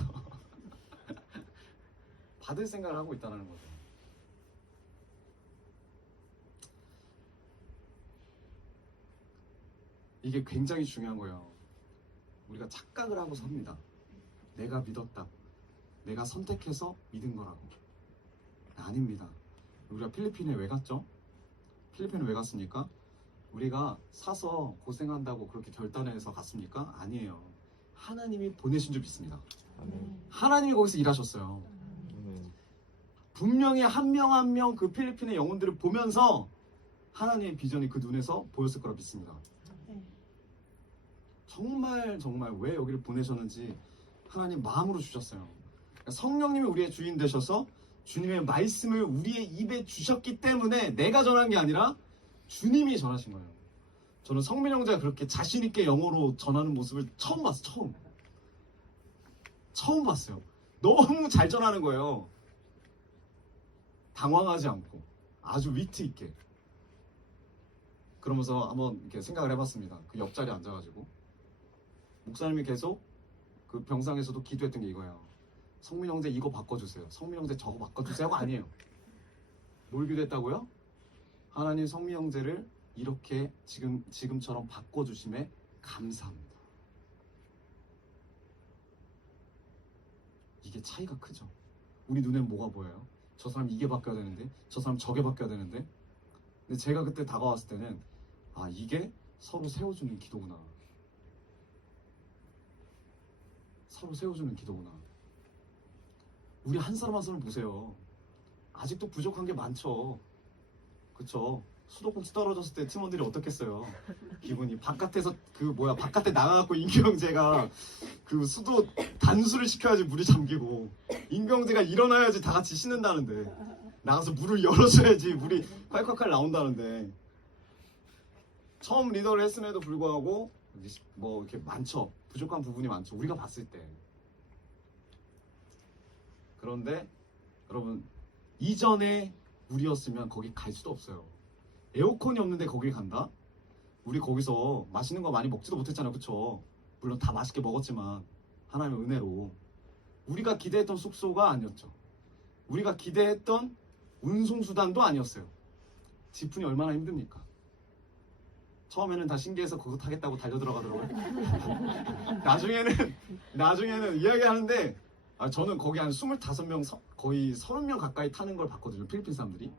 받을 생각을 하고 있다는 거죠. 이게 굉장히 중요한 거예요. 우리가 착각을 하고 섭니다. 내가 믿었다. 내가 선택해서 믿은 거라고. 아닙니다. 우리가 필리핀에 왜 갔죠? 필리핀에 왜 갔습니까? 우리가 사서 고생한다고 그렇게 결단해서 갔습니까? 아니에요. 하나님이 보내신 줄 믿습니다. 하나님이 거기서 일하셨어요. 분명히 한 명 한 명 그 필리핀의 영혼들을 보면서 하나님의 비전이 그 눈에서 보였을 거라 믿습니다. 정말 왜 여기를 보내셨는지 하나님 마음으로 주셨어요. 성령님이 우리의 주인 되셔서 주님의 말씀을 우리의 입에 주셨기 때문에 내가 전한 게 아니라 주님이 전하신 거예요. 저는 성민 형제가 그렇게 자신 있게 영어로 전하는 모습을 처음 봤어요. 처음 봤어요. 너무 잘 전하는 거예요. 당황하지 않고 아주 위트 있게. 그러면서 한번 이렇게 생각을 해봤습니다. 그 옆자리에 앉아가지고 목사님이 계속 그 병상에서도 기도했던 게 이거예요. 성민 형제 이거 바꿔주세요. 성민 형제 저거 바꿔주세요가 아니에요. 뭘 기도했다고요? 하나님 성민 형제를 이렇게 지금처럼 바꿔주심에 감사합니다. 이게 차이가 크죠. 우리 눈엔 뭐가 보여요? 저 사람 이게 바뀌어야 되는데, 저 사람 저게 바뀌어야 되는데. 근데 제가 그때 다가왔을 때는 이게 서로 세워주는 기도구나. 서로 세워주는 기도구나. 우리 한 사람 한 사람 보세요. 아직도 부족한 게 많죠. 그쵸? 수도꼭지 떨어졌을 때 팀원들이 어떻겠어요? 기분이 바깥에서 바깥에 나가갖고 임경재가 그 수도 단수를 시켜야지 물이 잠기고, 임경재가 일어나야지 다 같이 씻는다는데, 나가서 물을 열어줘야지 물이 콸콸콸 나온다는데, 처음 리더를 했음에도 불구하고 뭐 이렇게 많죠. 부족한 부분이 많죠. 우리가 봤을 때. 그런데 여러분, 이전에 우리였으면 거기 갈 수도 없어요. 에어컨이 없는데 거기 간다? 우리 거기서 맛있는 거 많이 먹지도 못했잖아요. 그쵸? 물론 다 맛있게 먹었지만 하나님의 은혜로 우리가 기대했던 숙소가 아니었죠. 우리가 기대했던 운송수단도 아니었어요. 지푼이 얼마나 힘듭니까? 처음에는 다 신기해서 그거 타겠다고 달려들어가더라고요. 나중에는 이야기하는데, 저는 거기 한 25명, 거의 30명 가까이 타는 걸 봤거든요. 필리핀 사람들이.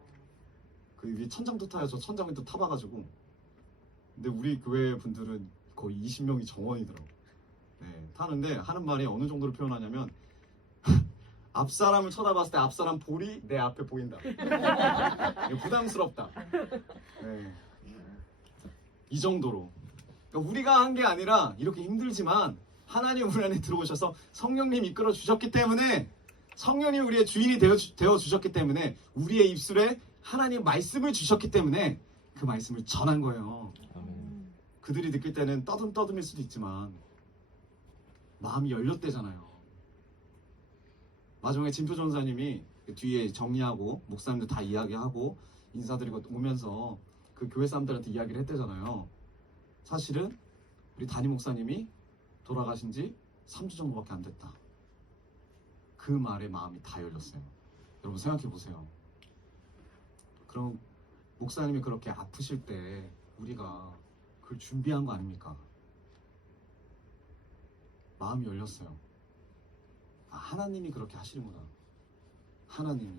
그 위에 천장도 타요. 저 천장에 또 타봐가지고. 근데 우리 교회 분들은 거의 20명이 정원이더라고요. 네, 타는데 하는 말이 어느 정도로 표현하냐면, 앞사람을 쳐다봤을 때 앞사람 볼이 내 앞에 보인다. 부담스럽다. 네. 이 정도로. 그러니까 우리가 한 게 아니라 이렇게 힘들지만 하나님 우리 안에 들어오셔서 성령님 이끌어 주셨기 때문에, 성령님 우리의 주인이 되어 주셨기 때문에, 우리의 입술에 하나님 말씀을 주셨기 때문에 그 말씀을 전한 거예요. 아멘. 그들이 느낄 때는 떠듬떠듬일 수도 있지만 마음이 열렸대잖아요. 마지막에 진표 전사님이 뒤에 정리하고 목사님들 다 이야기하고 인사드리고 오면서 그 교회 사람들한테 이야기를 했대잖아요. 사실은 우리 담임 목사님이 돌아가신 지 3주 정도밖에 안 됐다. 그 말에 마음이 다 열렸어요. 여러분 생각해 보세요. 그럼 목사님이 그렇게 아프실 때 우리가 그걸 준비한 거 아닙니까? 마음이 열렸어요. 아, 하나님이 그렇게 하시는구나. 하나님이.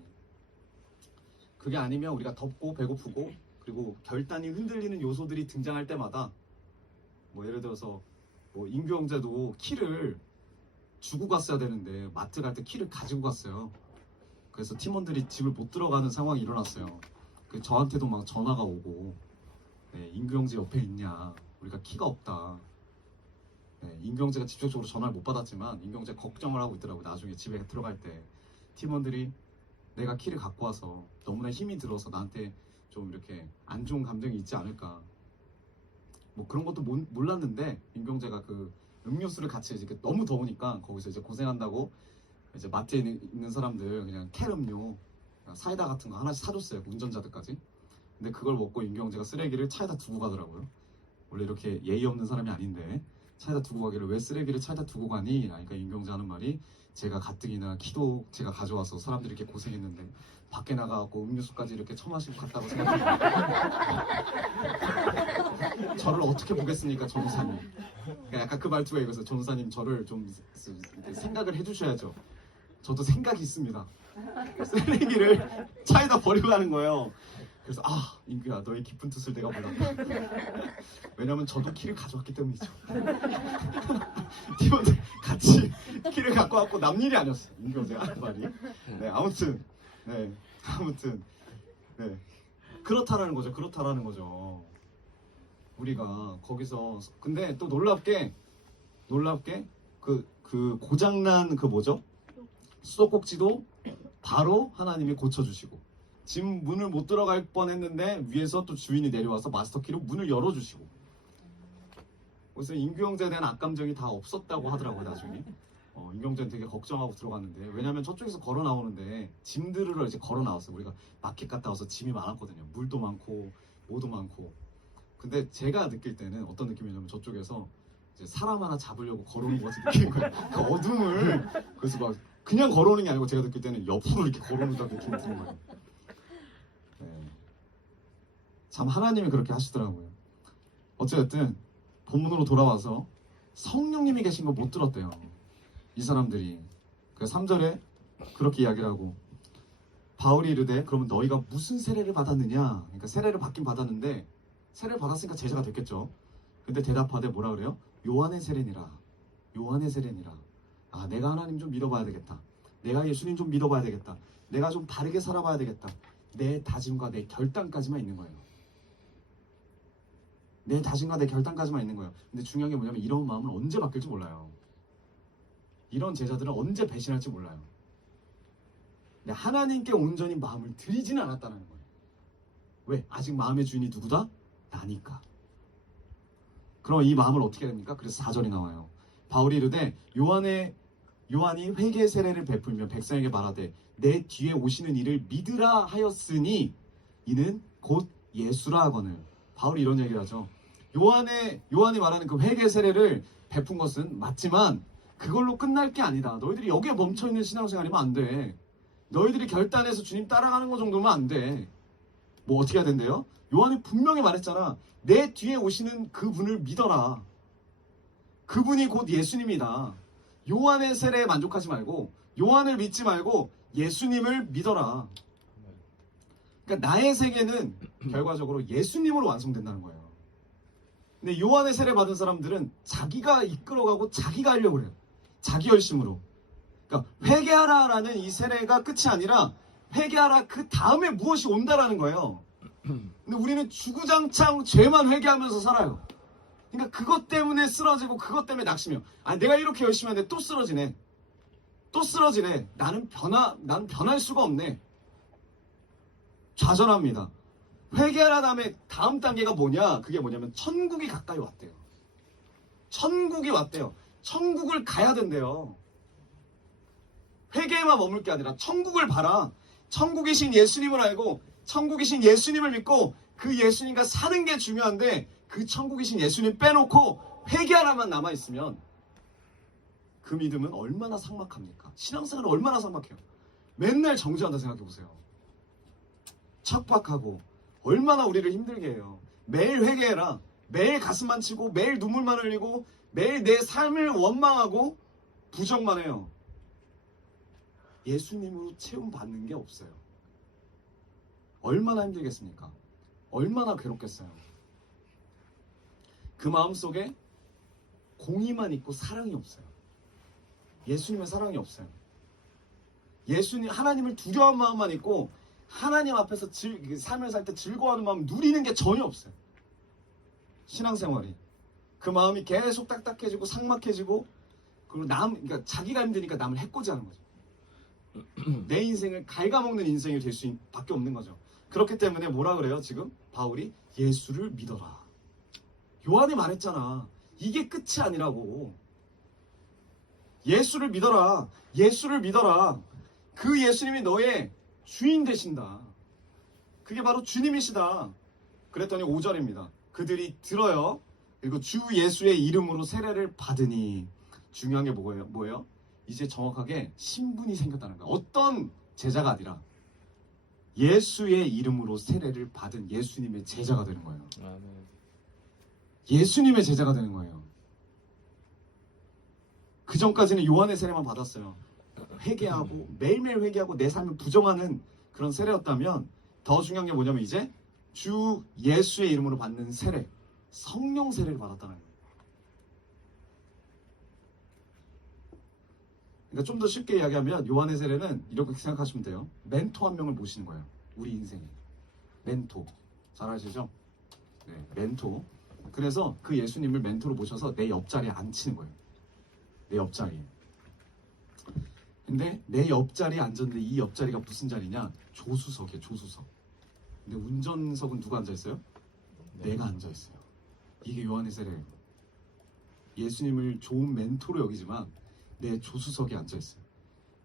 그게 아니면 우리가 덥고 배고프고 그리고 결단이 흔들리는 요소들이 등장할 때마다 뭐 예를 들어서 뭐 인규 형제도 키를 주고 갔어야 되는데 마트 갈 때 키를 가지고 갔어요. 그래서 팀원들이 집을 못 들어가는 상황이 일어났어요. 그 저한테도 막 전화가 오고, 네, 인규 형제 옆에 있냐, 우리가 키가 없다. 네, 인규 형제가 직접적으로 전화를 못 받았지만 인규 형제 걱정을 하고 있더라고요. 나중에 집에 들어갈 때 팀원들이 내가 키를 갖고 와서 너무나 힘이 들어서 나한테 좀 이렇게 안 좋은 감정이 있지 않을까. 뭐 그런 것도 몰랐는데 인규 형제가 그 음료수를 같이 이렇게 너무 더우니까 거기서 이제 고생한다고 이제 마트에 있는 사람들 그냥 캔 음료, 사이다 같은 거 하나씩 사줬어요. 운전자들까지. 근데 그걸 먹고 인규 형제가 쓰레기를 차에다 두고 가더라고요. 원래 이렇게 예의 없는 사람이 아닌데 차에다 두고 가기를 왜 쓰레기를 차에다 두고 가니? 그러니까 인규 형제 하는 말이 제가 가뜩이나 키도 제가 가져와서 사람들이 이렇게 고생했는데 밖에 나가갖고 음료수까지 이렇게 처마시고 갔다고 생각해요. 저를 어떻게 보겠습니까, 전우사님? 그러니까 약간 그 말투가 이거죠. 전우사님 저를 좀 생각을 해주셔야죠. 저도 생각이 있습니다. 쓰레기를 차에다 버리고 가는 거예요. 그래서 아, 인규야, 너의 깊은 뜻을 내가 몰랐다. 왜냐면 저도 키를 가져왔기 때문이죠. 팀원들 같이 키를 갖고 왔고 남 일이 아니었어요. 인규 형제가 하는 말이. 네, 아무튼 네, 그렇다라는 거죠. 우리가 거기서 근데 또 놀랍게 그 고장난 그 뭐죠? 수도꼭지도 바로 하나님이 고쳐주시고 집 문을 못 들어갈 뻔했는데 위에서 또 주인이 내려와서 마스터키로 문을 열어주시고. 그래서 인규 형제에 대한 악감정이 다 없었다고 하더라고요. 나중에 인규 형제는 되게 걱정하고 들어갔는데 왜냐면 저쪽에서 걸어 나오는데 짐들을 이제 걸어 나왔어요. 우리가 마켓 갔다 와서 짐이 많았거든요. 물도 많고 뭐도 많고. 근데 제가 느낄 때는 어떤 느낌이냐면 저쪽에서 이제 사람 하나 잡으려고 걸어오는 것 같은 느낌인 거예요. 그 어둠을. 그래서 막 그냥 걸어오는 게 아니고 제가 느낄 때는 옆으로 이렇게 걸어오는 듯한 느낌이 드는 거예요. 네. 참 하나님이 그렇게 하시더라고요. 어쨌든 본문으로 돌아와서 성령님이 계신 거 못 들었대요. 이 사람들이. 그래서 3절에 그렇게 이야기를 하고 바울이 이르되 그러면 너희가 무슨 세례를 받았느냐. 그러니까 세례를 받긴 받았는데 세례를 받았으니까 제자가 됐겠죠. 근데 대답하되 뭐라 그래요? 요한의 세례니라. 요한의 세례니라. 아, 내가 하나님 좀 믿어봐야 되겠다. 내가 예수님 좀 믿어봐야 되겠다. 내가 좀 바르게 살아봐야 되겠다. 내 다짐과 내 결단까지만 있는 거예요. 내 다짐과 내 결단까지만 있는 거예요. 근데 중요한 게 뭐냐면 이런 마음은 언제 바뀔지 몰라요. 이런 제자들은 언제 배신할지 몰라요. 근데 하나님께 온전히 마음을 드리지는 않았다는 거예요. 왜? 아직 마음의 주인이 누구다? 나니까. 그럼 이 마음을 어떻게 됩니까? 그래서 4절이 나와요. 바울이 이르되 요한이 회개 세례를 베풀며 백성에게 말하되 내 뒤에 오시는 이를 믿으라 하였으니 이는 곧 예수라 하거늘. 바울이 이런 얘기를 하죠. 요한이 말하는 그 회개 세례를 베푼 것은 맞지만 그걸로 끝날 게 아니다. 너희들이 여기에 멈춰있는 신앙생활이면 안 돼. 너희들이 결단해서 주님 따라가는 것 정도면 안 돼. 뭐 어떻게 해야 된대요? 요한이 분명히 말했잖아. 내 뒤에 오시는 그분을 믿어라. 그분이 곧 예수님이다. 요한의 세례에 만족하지 말고 요한을 믿지 말고 예수님을 믿어라. 그러니까 나의 세계는 결과적으로 예수님으로 완성된다는 거예요. 근데 요한의 세례 받은 사람들은 자기가 이끌어가고 자기가 하려고 그래요. 자기 열심으로. 그러니까 회개하라라는 이 세례가 끝이 아니라 회개하라 그 다음에 무엇이 온다라는 거예요. 근데 우리는 주구장창 죄만 회개하면서 살아요. 그러니까 그것 때문에 쓰러지고 그것 때문에 낙심해요. 아, 내가 이렇게 열심히 하는데 또 쓰러지네. 또 쓰러지네. 나는 변할 수가 없네. 좌절합니다. 회개하라 다음에 다음 단계가 뭐냐? 그게 뭐냐면 천국이 가까이 왔대요. 천국이 왔대요. 천국을 가야 된대요. 회개에만 머물 게 아니라 천국을 봐라. 천국이신 예수님을 알고 천국이신 예수님을 믿고 그 예수님과 사는 게 중요한데 그 천국이신 예수님 빼놓고 회개하라만 남아있으면 그 믿음은 얼마나 삭막합니까? 신앙생활은 얼마나 삭막해요. 맨날 정죄한다 생각해보세요. 척박하고 얼마나 우리를 힘들게 해요. 매일 회개해라. 매일 가슴만 치고 매일 눈물만 흘리고 매일 내 삶을 원망하고 부정만 해요. 예수님으로 채움받는 게 없어요. 얼마나 힘들겠습니까? 얼마나 괴롭겠어요. 그 마음속에 공의만 있고 사랑이 없어요. 예수님의 사랑이 없어요. 예수님, 하나님을 두려워하는 마음만 있고 하나님 앞에서 삶을 살 때 즐거워하는 마음 누리는 게 전혀 없어요. 신앙생활이. 그 마음이 계속 딱딱해지고 삭막해지고 그리고 그러니까 자기가 힘드니까 남을 해코지하는 거죠. 내 인생을 갉아먹는 인생이 될 수밖에 없는 거죠. 그렇기 때문에 뭐라 그래요? 지금 바울이 예수를 믿어라. 요한이 말했잖아. 이게 끝이 아니라고. 예수를 믿어라. 예수를 믿어라. 그 예수님이 너의 주인 되신다. 그게 바로 주님이시다. 그랬더니 5절입니다. 그들이 들어요. 그리고 주 예수의 이름으로 세례를 받으니. 중요한 게 뭐예요? 이제 정확하게 신분이 생겼다는 거야. 어떤 제자가 아니라 예수의 이름으로 세례를 받은 예수님의 제자가 되는 거예요. 예수님의 제자가 되는 거예요. 그 전까지는 요한의 세례만 받았어요. 회개하고 매일매일 회개하고 내 삶을 부정하는 그런 세례였다면 더 중요한 게 뭐냐면 이제 주 예수의 이름으로 받는 세례, 성령 세례를 받았다는 거예요. 그러니까 좀 더 쉽게 이야기하면 요한의 세례는 이렇게 생각하시면 돼요. 멘토 한 명을 모시는 거예요. 우리 인생에. 멘토. 잘 아시죠? 네, 멘토. 그래서 그 예수님을 멘토로 모셔서 내 옆자리에 앉히는 거예요. 내 옆자리에. 근데 내 옆자리에 앉았는데 이 옆자리가 무슨 자리냐? 조수석이에요. 조수석. 근데 운전석은 누가 앉아있어요? 내가 앉아있어요. 이게 요한의 세례예요. 예수님을 좋은 멘토로 여기지만 내 조수석에 앉아있어요.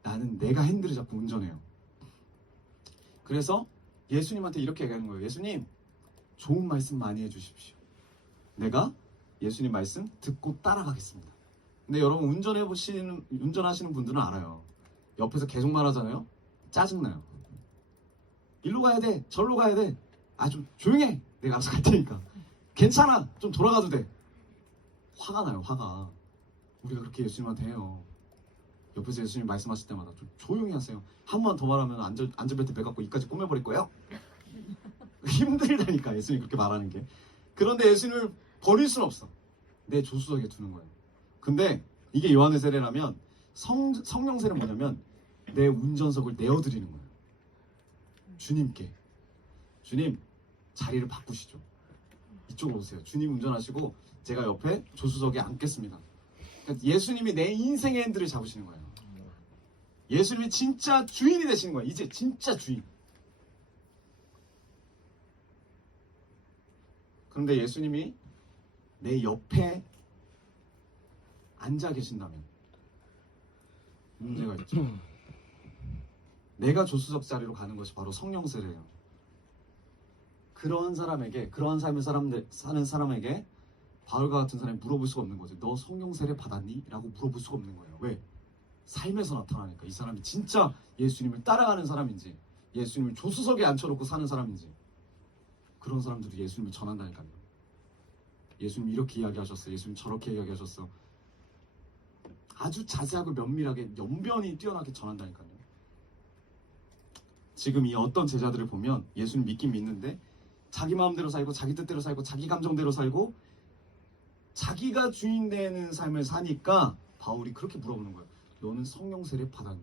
나는 내가 핸들을 잡고 운전해요. 그래서 예수님한테 이렇게 얘기하는 거예요. 예수님, 좋은 말씀 많이 해주십시오. 내가 예수님 말씀 듣고 따라가겠습니다. 근데 여러분 운전하시는 분들은 알아요. 옆에서 계속 말하잖아요. 짜증나요. 일로 가야 돼. 절로 가야 돼. 아, 좀 조용해. 내가 알아서 갈 테니까. 괜찮아. 좀 돌아가도 돼. 화가 나요. 화가. 우리가 그렇게 예수님한테 해요. 옆에서 예수님 말씀하실 때마다 좀 조용히 하세요. 한 번 더 말하면 안전벨트 매갖고 입까지 꼬매버릴 거예요. 힘들다니까 예수님 그렇게 말하는 게. 그런데 예수님을 버릴 수는 없어. 내 조수석에 두는 거예요. 근데 이게 요한의 세례라면 성령 세례는 뭐냐면 내 운전석을 내어드리는 거예요. 주님께. 주님 자리를 바꾸시죠. 이쪽으로 오세요. 주님 운전하시고 제가 옆에 조수석에 앉겠습니다. 그러니까 예수님이 내 인생의 핸들을 잡으시는 거예요. 예수님이 진짜 주인이 되시는 거예요. 이제 진짜 주인. 그런데 예수님이 내 옆에 앉아 계신다면 문제가 있죠. 내가 조수석 자리로 가는 것이 바로 성령 세례예요. 그러한 사람에게, 그러한 삶을 사는 사람에게 바울과 같은 사람이 물어볼 수가 없는 거죠. 너 성령 세례 받았니? 라고 물어볼 수가 없는 거예요. 왜? 삶에서 나타나니까 이 사람이 진짜 예수님을 따라가는 사람인지 예수님을 조수석에 앉혀놓고 사는 사람인지 그런 사람들이 예수님을 전한다니까요. 예수님 이렇게 이야기하셨어. 예수님 저렇게 이야기하셨어. 아주 자세하고 면밀하게 연변이 뛰어나게 전한다니까요. 지금 이 어떤 제자들을 보면 예수님 믿긴 믿는데 자기 마음대로 살고 자기 뜻대로 살고 자기 감정대로 살고 자기가 주인 되는 삶을 사니까 바울이 그렇게 물어보는 거예요. 너는 성령 세례 받았니?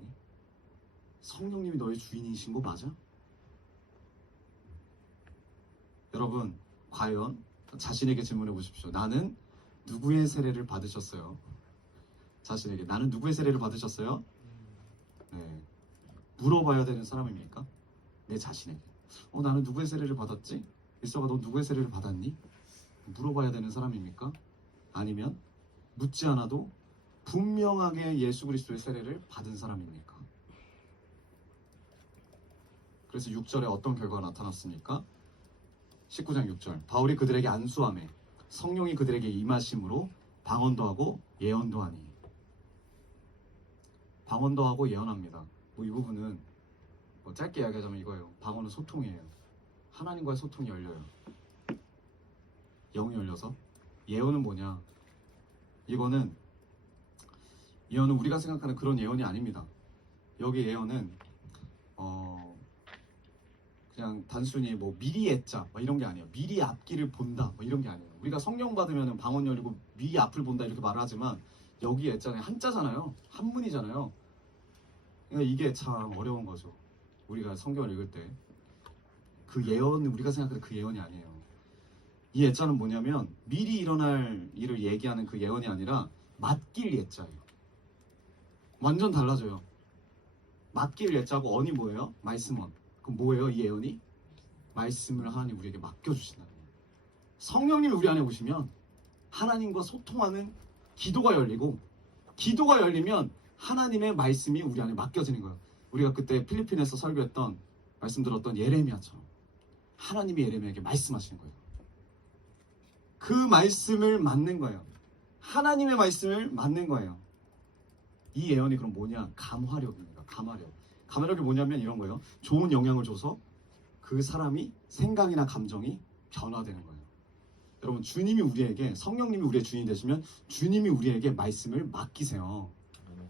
성령님이 너의 주인이신 거 맞아? 여러분 과연 자신에게 질문해 보십시오. 나는 누구의 세례를 받으셨어요? 자신에게 나는 누구의 세례를 받으셨어요? 네. 물어봐야 되는 사람입니까? 내 자신에게. 나는 누구의 세례를 받았지? 일서가 너 누구의 세례를 받았니? 물어봐야 되는 사람입니까? 아니면 묻지 않아도 분명하게 예수 그리스도의 세례를 받은 사람입니까? 그래서 6절에 어떤 결과가 나타났습니까? 19장 6절 바울이 그들에게 안수하매 성령이 그들에게 임하심으로 방언도 하고 예언도 하니. 방언도 하고 예언합니다. 뭐 이 부분은 뭐 짧게 이야기하자면 이거예요. 방언은 소통이에요. 하나님과의 소통이 열려요. 영이 열려서. 예언은 뭐냐? 예언은 우리가 생각하는 그런 예언이 아닙니다. 여기 예언은 그냥 단순히 뭐 미리 애자 뭐 이런 게 아니에요. 미리 앞길을 본다 뭐 이런 게 아니에요. 우리가 성령 받으면 방언 열리고 미리 앞을 본다 이렇게 말하지만 여기 애자는 한자잖아요. 한문이잖아요. 그러니까 이게 참 어려운 거죠. 우리가 성경을 읽을 때 그 예언은 우리가 생각하는 그 예언이 아니에요. 이 예자는 뭐냐면 미리 일어날 일을 얘기하는 그 예언이 아니라 맡길 예자예요. 완전 달라져요. 맡길 예자고 언이 뭐예요? 말씀언. 그럼 뭐예요? 이 예언이? 말씀을 하나님 우리에게 맡겨주신다는 거예요. 성령님이 우리 안에 오시면 하나님과 소통하는 기도가 열리고 기도가 열리면 하나님의 말씀이 우리 안에 맡겨지는 거예요. 우리가 그때 필리핀에서 설교했던 말씀 들었던 예레미야처럼 하나님이 예레미야에게 말씀하시는 거예요. 그 말씀을 맡는 거예요. 하나님의 말씀을 맡는 거예요. 이 예언이 그럼 뭐냐? 감화력입니다. 감화력. 감화력이 뭐냐면 이런 거예요. 좋은 영향을 줘서 그 사람이 생각이나 감정이 변화되는 거예요. 여러분 주님이 우리에게 성령님이 우리의 주인이 되시면 주님이 우리에게 말씀을 맡기세요.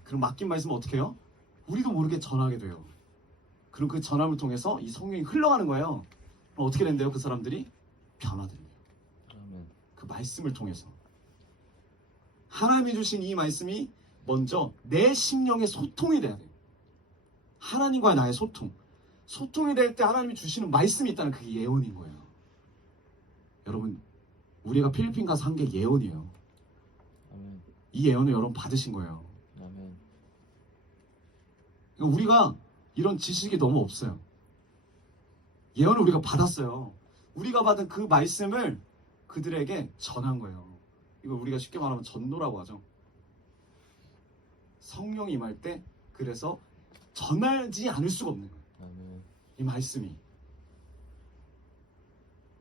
그럼 맡긴 말씀을 어떻게 해요? 우리도 모르게 전하게 돼요. 그럼 그 전함을 통해서 이 성령이 흘러가는 거예요. 그럼 어떻게 된대요? 그 사람들이 변화됩니다. 그 말씀을 통해서 하나님이 주신 이 말씀이 먼저 내 심령의 소통이 돼야 돼요. 하나님과 나의 소통이 될 때 하나님이 주시는 말씀이 있다는 그게 예언인 거예요. 여러분 우리가 필리핀 가서 한 게 예언이에요. 이 예언을 여러분 받으신 거예요. 그러니까 우리가 이런 지식이 너무 없어요. 예언을 우리가 받았어요. 우리가 받은 그 말씀을 그들에게 전한 거예요. 이걸 우리가 쉽게 말하면 전도라고 하죠. 성령이 임할 때 그래서 전하지 않을 수가 없는 거예요. 이 말씀이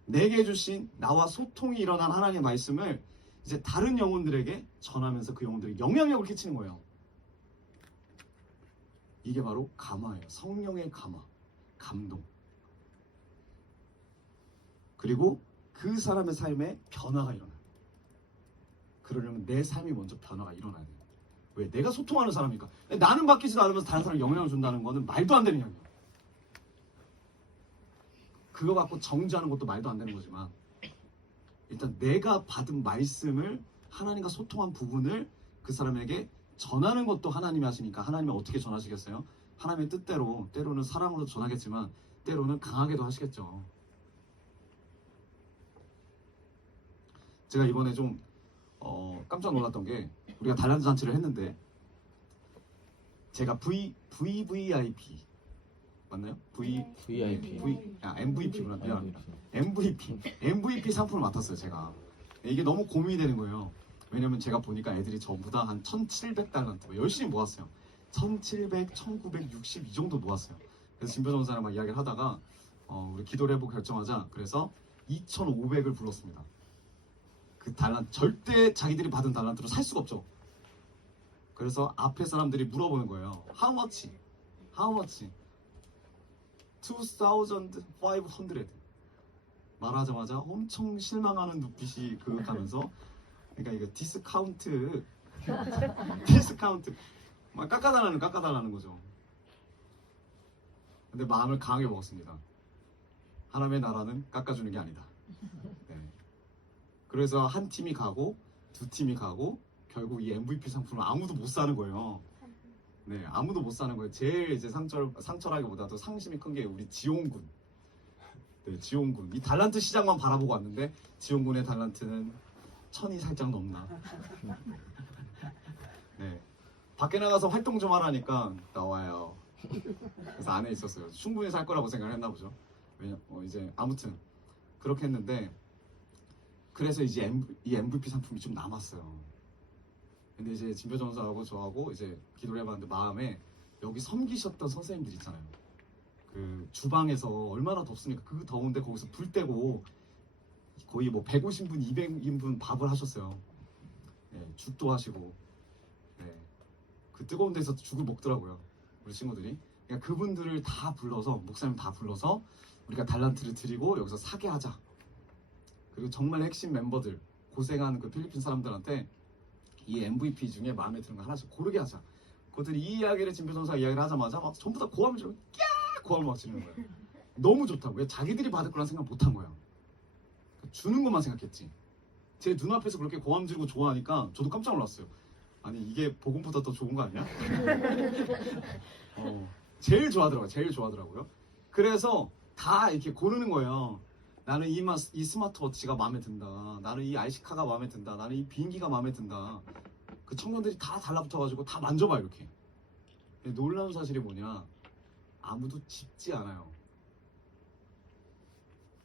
내게 주신 나와 소통이 일어난 하나님의 말씀을 이제 다른 영혼들에게 전하면서 그 영혼들이 영향력을 끼치는 거예요. 이게 바로 감화예요. 성령의 감화, 감동. 그리고 그 사람의 삶에 변화가 일어나요. 그러려면 내 삶이 먼저 변화가 일어나야 돼요. 왜? 내가 소통하는 사람이니까. 나는 바뀌지도 않으면서 다른 사람에 영향을 준다는 거는 말도 안 되는 이야기예요. 그거 갖고 정지하는 것도 말도 안 되는 거지만 일단 내가 받은 말씀을 하나님과 소통한 부분을 그 사람에게 전하는 것도 하나님이 하시니까 하나님이 어떻게 전하시겠어요? 하나님의 뜻대로 때로는 사랑으로 전하겠지만 때로는 강하게도 하시겠죠. 제가 이번에 좀 깜짝 놀랐던 게 우리가 달란트 잔치를 했는데 제가 VVIP 맞나요? MVP구나. 미안합니다. MVP 상품을 맡았어요. 제가 이게 너무 고민이 되는 거예요. 왜냐면 제가 보니까 애들이 전부 다 한 1700달란트 열심히 모았어요. 1700, 1960 이 정도 모았어요. 그래서 진표 전사랑 막 이야기를 하다가 우리 기도를 해보고 결정하자. 그래서 2500을 불렀습니다. 그 달란트 절대 자기들이 받은 달란트로 살 수가 없죠. 그래서 앞에 사람들이 물어보는 거예요. How much? 2,500 말하자마자 엄청 실망하는 눈빛이 그윽하면서 그러니까 이거 디스카운트 막 깎아달라는 거죠. 근데 마음을 강하게 먹었습니다. 하나님의 나라는 깎아주는 게 아니다. 네. 그래서 한 팀이 가고 두 팀이 가고 결국 이 MVP 상품을 아무도 못 사는 거예요. 네, 아무도 못 사는 거예요. 제일 이제 상처라기보다도 상심이 큰 게 우리 지용군. 네, 지용군. 이 달란트 시장만 바라보고 왔는데 지용군의 달란트는 1000이 살짝 넘나. 네, 밖에 나가서 활동 좀 하라니까 나와요. 그래서 안에 있었어요. 충분히 살 거라고 생각을 했나 보죠. 왜냐, 이제 아무튼 그렇게 했는데 그래서 이제 이 MVP 상품이 좀 남았어요. 근데 이제 진표 전사하고 저하고 이제 기도를 해봤는데 마음에 여기 섬기셨던 선생님들 있잖아요. 그 주방에서 얼마나 덥습니까? 그 더운데 거기서 불 떼고 거의 뭐 150분, 200인분 밥을 하셨어요. 네, 죽도 하시고, 네, 그 뜨거운 데서 죽을 먹더라고요. 우리 친구들이. 그러니까 그분들을 다 불러서, 목사님 다 불러서 우리가 달란트를 드리고 여기서 사게 하자. 그리고 정말 핵심 member들, 고생한 그 필리핀 사람들한테 이 MVP 중에 마음에 드는 거 하나씩 고르게 하자. 그들이 이 이야기를 진표전사 이야기를 하자마자 막 전부 다 고함을 지르고 고함을 막 지르는 거예요. 너무 좋다고. 왜 자기들이 받을 거란 생각 못 한 거예요. 주는 것만 생각했지. 제 눈앞에서 그렇게 고함 지르고 좋아하니까 저도 깜짝 놀랐어요. 아니 이게 복음보다 더 좋은 거 아니야? 제일 좋아하더라고요. 제일 좋아하더라고요. 그래서 다 이렇게 고르는 거예요. 나는 이 스마트워치가 마음에 든다. 나는 이 IC카가 마음에 든다. 나는 이 비행기가 마음에 든다. 그 청년들이 다 달라붙어가지고 다 만져봐 이렇게. 근데 놀라운 사실이 뭐냐? 아무도 집지 않아요.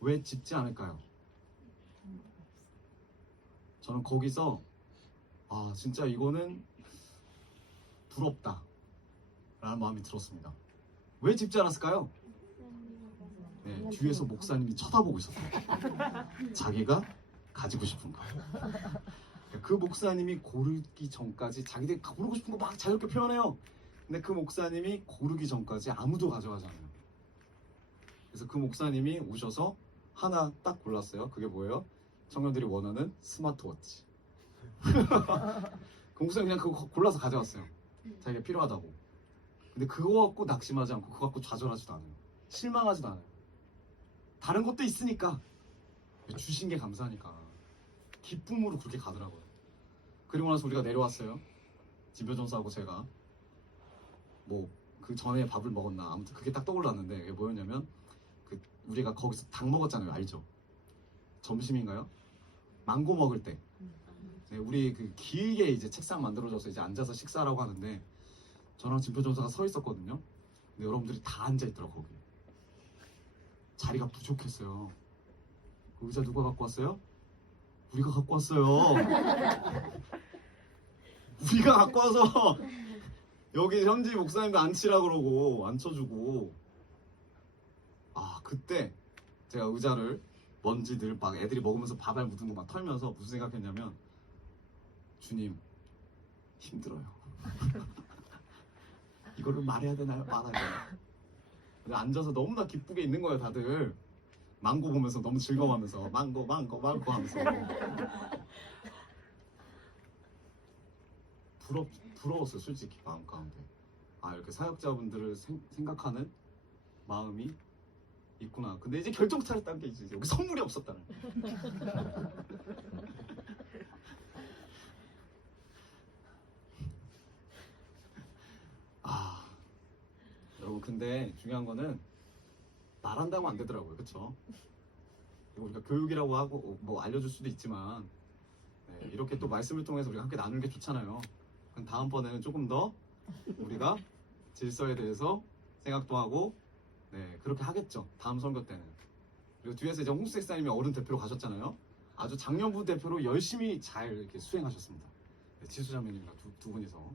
왜 집지 않을까요? 저는 거기서 아 진짜 이거는 부럽다 라는 마음이 들었습니다. 왜 집지 않았을까요? 네, 뒤에서 목사님이 쳐다보고 있었어요. 자기가 가지고 싶은 거. 그 목사님이 고르기 전까지 자기들이 고르고 싶은 거 막 자유롭게 표현해요. 근데 그 목사님이 고르기 전까지 아무도 가져가지 않아요. 그래서 그 목사님이 오셔서 하나 딱 골랐어요. 그게 뭐예요? 청년들이 원하는 스마트워치. 그 목사님 그냥 그거 골라서 가져갔어요. 자기가 필요하다고. 근데 그거 갖고 낙심하지 않고 그거 갖고 좌절하지도 않아요. 실망하지도 않아요. 다른 것도 있으니까 주신 게 감사하니까 기쁨으로 그렇게 가더라고요. 그리고 나서 우리가 내려왔어요. 진표전사하고 제가 뭐 그 전에 밥을 먹었나 아무튼 그게 딱 떠올랐는데 이게 뭐였냐면 그 우리가 거기서 닭 먹었잖아요. 알죠? 점심인가요? 망고 먹을 때 네, 우리 그 길게 이제 책상 만들어져서 이제 앉아서 식사라고 하는데 저랑 진표전사가 서 있었거든요. 근데 여러분들이 다 앉아 있더라고 거기. 자리가 부족했어요. 그 의자 누가 갖고 왔어요? 우리가 갖고 왔어요. 우리가 갖고 와서 여기 현지 목사님도 앉히라 그러고 앉혀주고 아 그때 제가 의자를 먼지들 막 애들이 먹으면서 밥알 묻은 거 막 털면서 무슨 생각했냐면 주님 힘들어요. 이거를 말해야 되나요? 말아야 되나요? 근데 앉아서 너무나 기쁘게 있는 거예요 다들. 망고 보면서 너무 즐거워하면서 망고 하면서 부러웠어요 솔직히 마음 가운데. 아 이렇게 사역자분들을 생각하는 마음이 있구나. 근데 이제 결정 차렸다는 게 이제 여기 선물이 없었다는 아 여러분 근데 중요한 거는 말한다고 안 되더라고요. 그쵸? 이거 우리가 교육이라고 하고 뭐 알려줄 수도 있지만 네, 이렇게 또 말씀을 통해서 우리가 함께 나누는 게 좋잖아요. 그럼 다음번에는 조금 더 우리가 질서에 대해서 생각도 하고 네 그렇게 하겠죠. 다음 선거 때는. 그리고 뒤에서 이제 홍수 목사님이 어른 대표로 가셨잖아요. 아주 장년부 대표로 열심히 잘 이렇게 수행하셨습니다. 네, 지수자매님과 두 분이서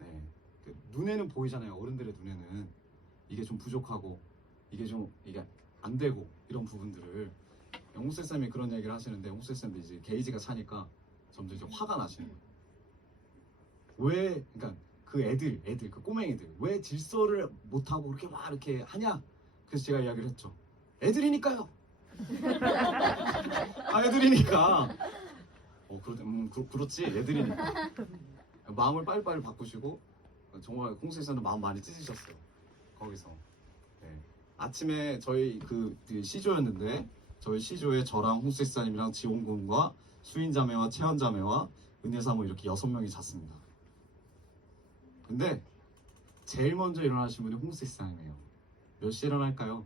네, 그 눈에는 보이잖아요. 어른들의 눈에는 이게 좀 부족하고 이게 안 되고 이런 부분들을 홍수 목사님이 그런 얘기를 하시는데 홍수 목사님도 이제 게이지가 차니까 점점 이제 화가 나시는 거예요. 왜 그러니까 그 애들 그 꼬맹이들 왜 질서를 못하고 그렇게 막 이렇게 하냐. 그래서 제가 이야기를 했죠. 애들이니까요. 아 애들이니까. 그렇지 애들이니까. 마음을 빨리빨리 바꾸시고 정말 홍수에서는 마음 많이 찢으셨어요. 거기서. 네. 아침에 저희 그 시조였는데 저희 시조에 저랑 홍수사님이랑 지원군과 수인자매와 채연자매와 은혜사모 이렇게 6명이 잤습니다. 근데 제일 먼저 일어나신 분이 홍수사님이에요. 몇 시에 일어날까요?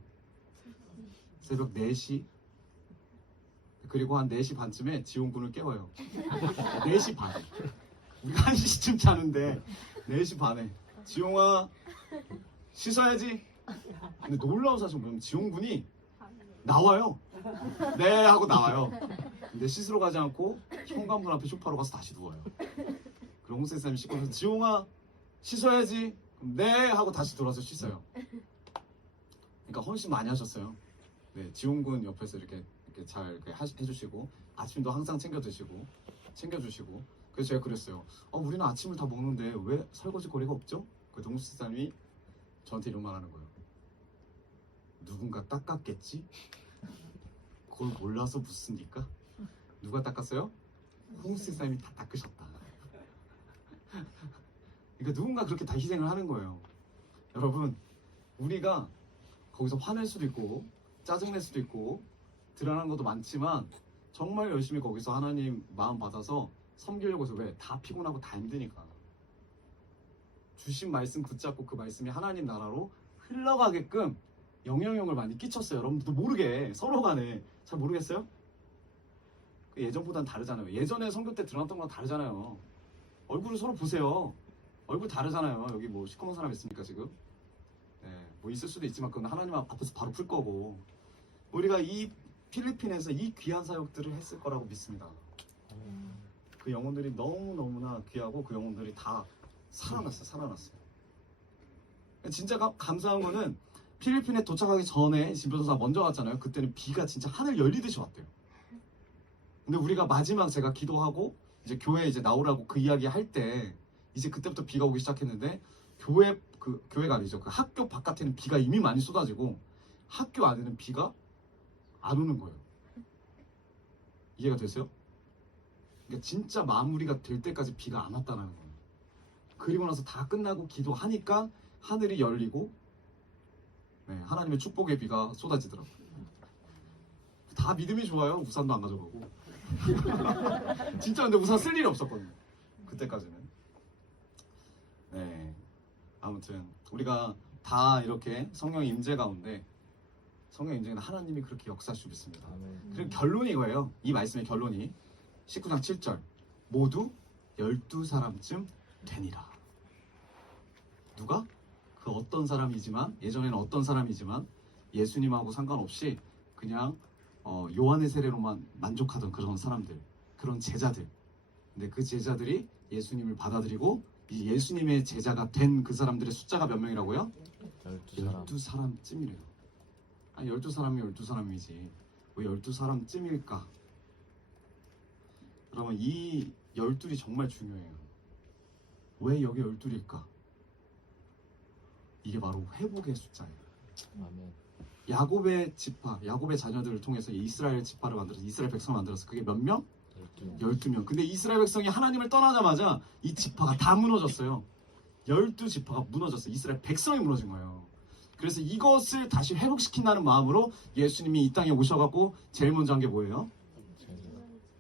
새벽 4시? 그리고 한 4시 반쯤에 지원군을 깨워요. 4시 반에. 우리가 1시쯤 자는데 4시 반에 지용아 씻어야지. 근데 놀라운 사실은 뭐냐면 지용군이 나와요. 네 하고 나와요. 근데 씻으러 가지 않고 현관문 앞에 쇼파로 가서 다시 누워요. 그럼 홍세쌤이 씻고 나서 지용아 씻어야지. 네 하고 다시 돌아서 씻어요. 그러니까 헌신 많이 하셨어요. 네, 지용군 옆에서 이렇게 잘 이렇게 해주시고 아침도 항상 챙겨 드시고 챙겨주시고. 그래서 제가 그랬어요. 우리는 아침을 다 먹는데 왜 설거지 거리가 없죠? 그 홍세쌤이 저한테 이런 말 하는 거예요. 누군가 닦았겠지? 그걸 몰라서 묻습니까? 누가 닦았어요? 홍세쌤이 다 닦으셨다. 그러니까 누군가 그렇게 다 희생을 하는 거예요. 여러분, 우리가 거기서 화낼 수도 있고 짜증낼 수도 있고 드러나는 것도 많지만 정말 열심히 거기서 하나님 마음 받아서 섬기려고 해서 왜? 다 피곤하고 다 힘드니까. 주신 말씀 붙잡고 그 말씀이 하나님 나라로 흘러가게끔 영향력을 많이 끼쳤어요. 여러분들도 모르게 서로 간에 잘 모르겠어요? 예전보단 다르잖아요. 예전에 선교 때 드러났던 거랑 다르잖아요. 얼굴을 서로 보세요. 얼굴 다르잖아요. 여기 뭐 시커먼 사람 있습니까 지금? 네, 뭐 있을 수도 있지만 그건 하나님 앞에서 바로 풀 거고. 우리가 이 필리핀에서 이 귀한 사역들을 했을 거라고 믿습니다. 그 영혼들이 너무너무나 귀하고 그 영혼들이 다 살아났어요. 진짜 감사한 거는 필리핀에 도착하기 전에 진표도사 먼저 왔잖아요. 그때는 비가 진짜 하늘 열리듯이 왔대요. 근데 우리가 마지막 제가 기도하고 이제 교회에 이제 나오라고 그 이야기 할 때 이제 그때부터 비가 오기 시작했는데 교회가 아니죠. 그 학교 바깥에는 비가 이미 많이 쏟아지고 학교 안에는 비가 안 오는 거예요. 이해가 되세요? 그러니까 진짜 마무리가 될 때까지 비가 안 왔다는 거예요. 그리고 나서 다 끝나고 기도하니까 하늘이 열리고 네, 하나님의 축복의 비가 쏟아지더라고요. 다 믿음이 좋아요. 우산도 안 가져가고. 진짜 근데 우산 쓸 일이 없었거든요. 그때까지는. 네. 아무튼 우리가 다 이렇게 성령의 임재 가운데 성령의 임재는 하나님이 그렇게 역사하시고 있습니다. 그리고 결론이 이거예요. 이 말씀의 결론이 19장 7절 모두 12사람쯤 되니라. 누가? 그 어떤 사람이지만 예전에는 어떤 사람이지만 예수님하고 상관없이 그냥 요한의 세례로만 만족하던 그런 사람들, 그런 제자들. 근데 그 제자들이 예수님을 받아들이고 이 예수님의 제자가 된 그 사람들의 숫자가 몇 명이라고요? 12사람쯤이래요. 아니 12사람이 12사람이지 왜 12사람쯤일까? 그러면 이 12이 정말 중요해요. 왜 여기 12일까? 이게 바로 회복의 숫자예요. 아멘. 야곱의 지파, 야곱의 자녀들을 통해서 이스라엘 지파를 만들어서 이스라엘 백성을 만들어서 그게 몇 명? 12명. 근데 이스라엘 백성이 하나님을 떠나자마자 이 지파가 다 무너졌어요. 12지파가 무너졌어요. 이스라엘 백성이 무너진 거예요. 그래서 이것을 다시 회복시킨다는 마음으로 예수님이 이 땅에 오셔갖고 제일 먼저 한 게 뭐예요?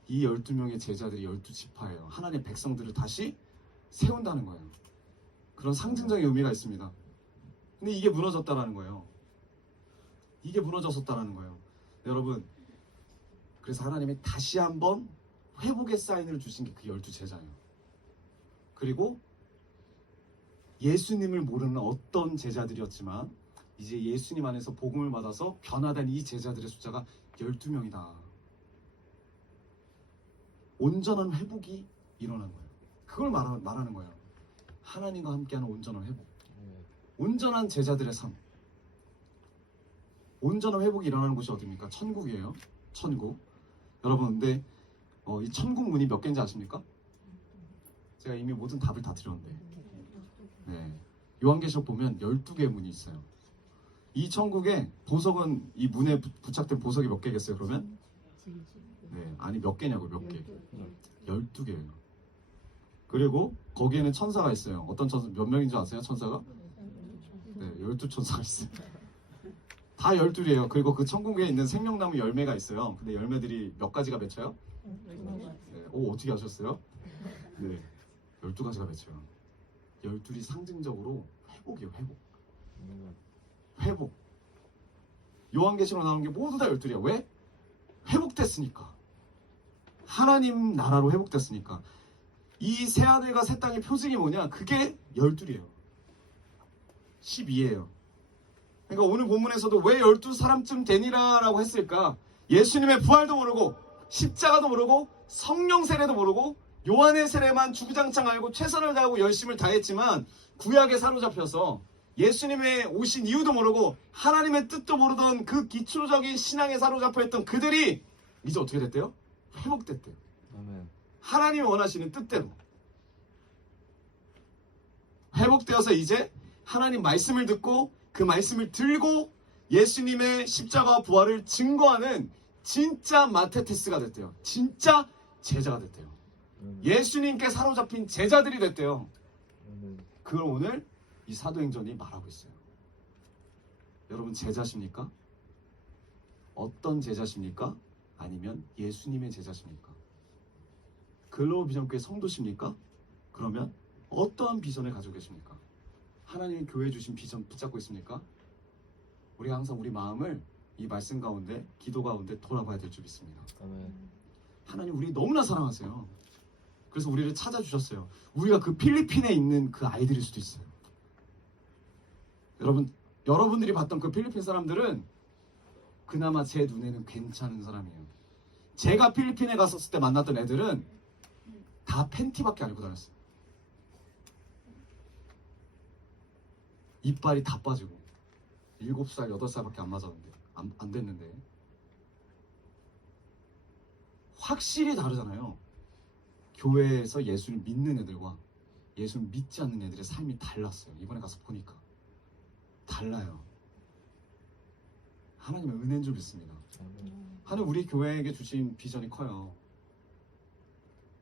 이 12명의 제자들이 12지파예요. 하나님의 백성들을 다시 세운다는 거예요. 그런 상징적인 의미가 있습니다. 근데 이게 무너졌다라는 거예요. 이게 무너졌었다라는 거예요. 여러분, 그래서 하나님이 다시 한번 회복의 사인을 주신 게 그 12제자예요. 그리고 예수님을 모르는 어떤 제자들이었지만 이제 예수님 안에서 복음을 받아서 변화된 이 제자들의 숫자가 12명이다. 온전한 회복이 일어난 거예요. 그걸 말하는 거예요. 하나님과 함께하는 온전한 회복. 온전한 제자들의 삶. 온전한 회복이 일어나는 곳이 어디입니까? 천국이에요. 천국. 여러분, 근데 이 천국 문이 몇 개인지 아십니까? 제가 이미 모든 답을 다 드렸는데. 네. 요한계시록 보면 12개의 문이 있어요. 이 천국에 보석은 이 문에 부착된 보석이 몇 개겠어요, 그러면? 네. 아니, 몇 개냐고요, 몇 개. 12개예요. 그리고 거기에는 천사가 있어요. 어떤 천사, 몇 명인 줄 아세요, 천사가? 네, 12천사가 있어요. 다 12이에요. 그리고 그 천국에 있는 생명나무 열매가 있어요. 근데 열매들이 몇 가지가 맺혀요? 네. 오, 어떻게 아셨어요? 네, 12가지가 맺혀요. 12이 상징적으로 회복이에요, 회복. 회복. 요한계시록 나오는 게 모두 다 12이야. 왜? 회복됐으니까. 하나님 나라로 회복됐으니까. 이 새하늘과 새 땅의 표징이 뭐냐? 그게 12이에요. 12예요. 그러니까 오늘 본문에서도 왜 12사람쯤 되니라 라고 했을까? 예수님의 부활도 모르고 십자가도 모르고 성령 세례도 모르고 요한의 세례만 주구장창 알고 최선을 다하고 열심을 다했지만 구약에 사로잡혀서 예수님의 오신 이유도 모르고 하나님의 뜻도 모르던 그 기초적인 신앙에 사로잡혀 있던 그들이 이제 어떻게 됐대요? 회복됐대요. 아멘. 하나님이 원하시는 뜻대로 회복되어서 이제 하나님 말씀을 듣고 그 말씀을 들고 예수님의 십자가 부활을 증거하는 진짜 마테테스가 됐대요. 진짜 제자가 됐대요. 예수님께 사로잡힌 제자들이 됐대요. 그걸 오늘 이 사도행전이 말하고 있어요. 여러분 제자십니까? 어떤 제자십니까? 아니면 예수님의 제자십니까? 글로벌 비전교회 성도십니까? 그러면 어떠한 비전을 가지고 계십니까? 하나님이 교회에 주신 비전 붙잡고 있습니까? 우리가 항상 우리 마음을 이 말씀 가운데 기도 가운데 돌아봐야 될 줄 믿습니다. 아멘. 하나님 우리 너무나 사랑하세요. 그래서 우리를 찾아주셨어요. 우리가 그 필리핀에 있는 그 아이들일 수도 있어요. 여러분들이 봤던 그 필리핀 사람들은 그나마 제 눈에는 괜찮은 사람이에요. 제가 필리핀에 갔었을 때 만났던 애들은 다 팬티밖에 안 입고 다녔어요. 이빨이 다 빠지고 7살, 8살밖에 안 맞았는데 안 됐는데 확실히 다르잖아요. 교회에서 예수를 믿는 애들과 예수를 믿지 않는 애들의 삶이 달랐어요. 이번에 가서 보니까 달라요. 하나님의 은혜인 줄 믿습니다. 하나님 우리 교회에게 주신 비전이 커요.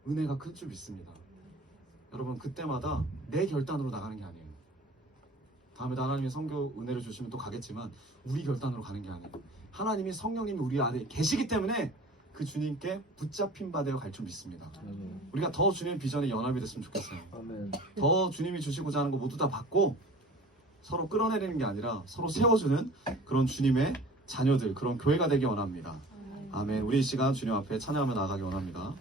은혜가 큰 줄 믿습니다. 여러분 그때마다 내 결단으로 나가는 게 아니에요. 다음에 하나님이 선교 은혜를 주시면 또 가겠지만 우리 결단으로 가는 게 아니에요. 하나님이 성령님이 우리 안에 계시기 때문에 그 주님께 붙잡힌 바 되어 갈 줄 믿습니다. 우리가 더 주님의 비전에 연합이 됐으면 좋겠어요. 아멘. 더 주님이 주시고자 하는 거 모두 다 받고 서로 끌어내리는 게 아니라 서로 세워주는 그런 주님의 자녀들, 그런 교회가 되기 원합니다. 아멘. 우리 이 시간 주님 앞에 찬양하며 나아가기 원합니다.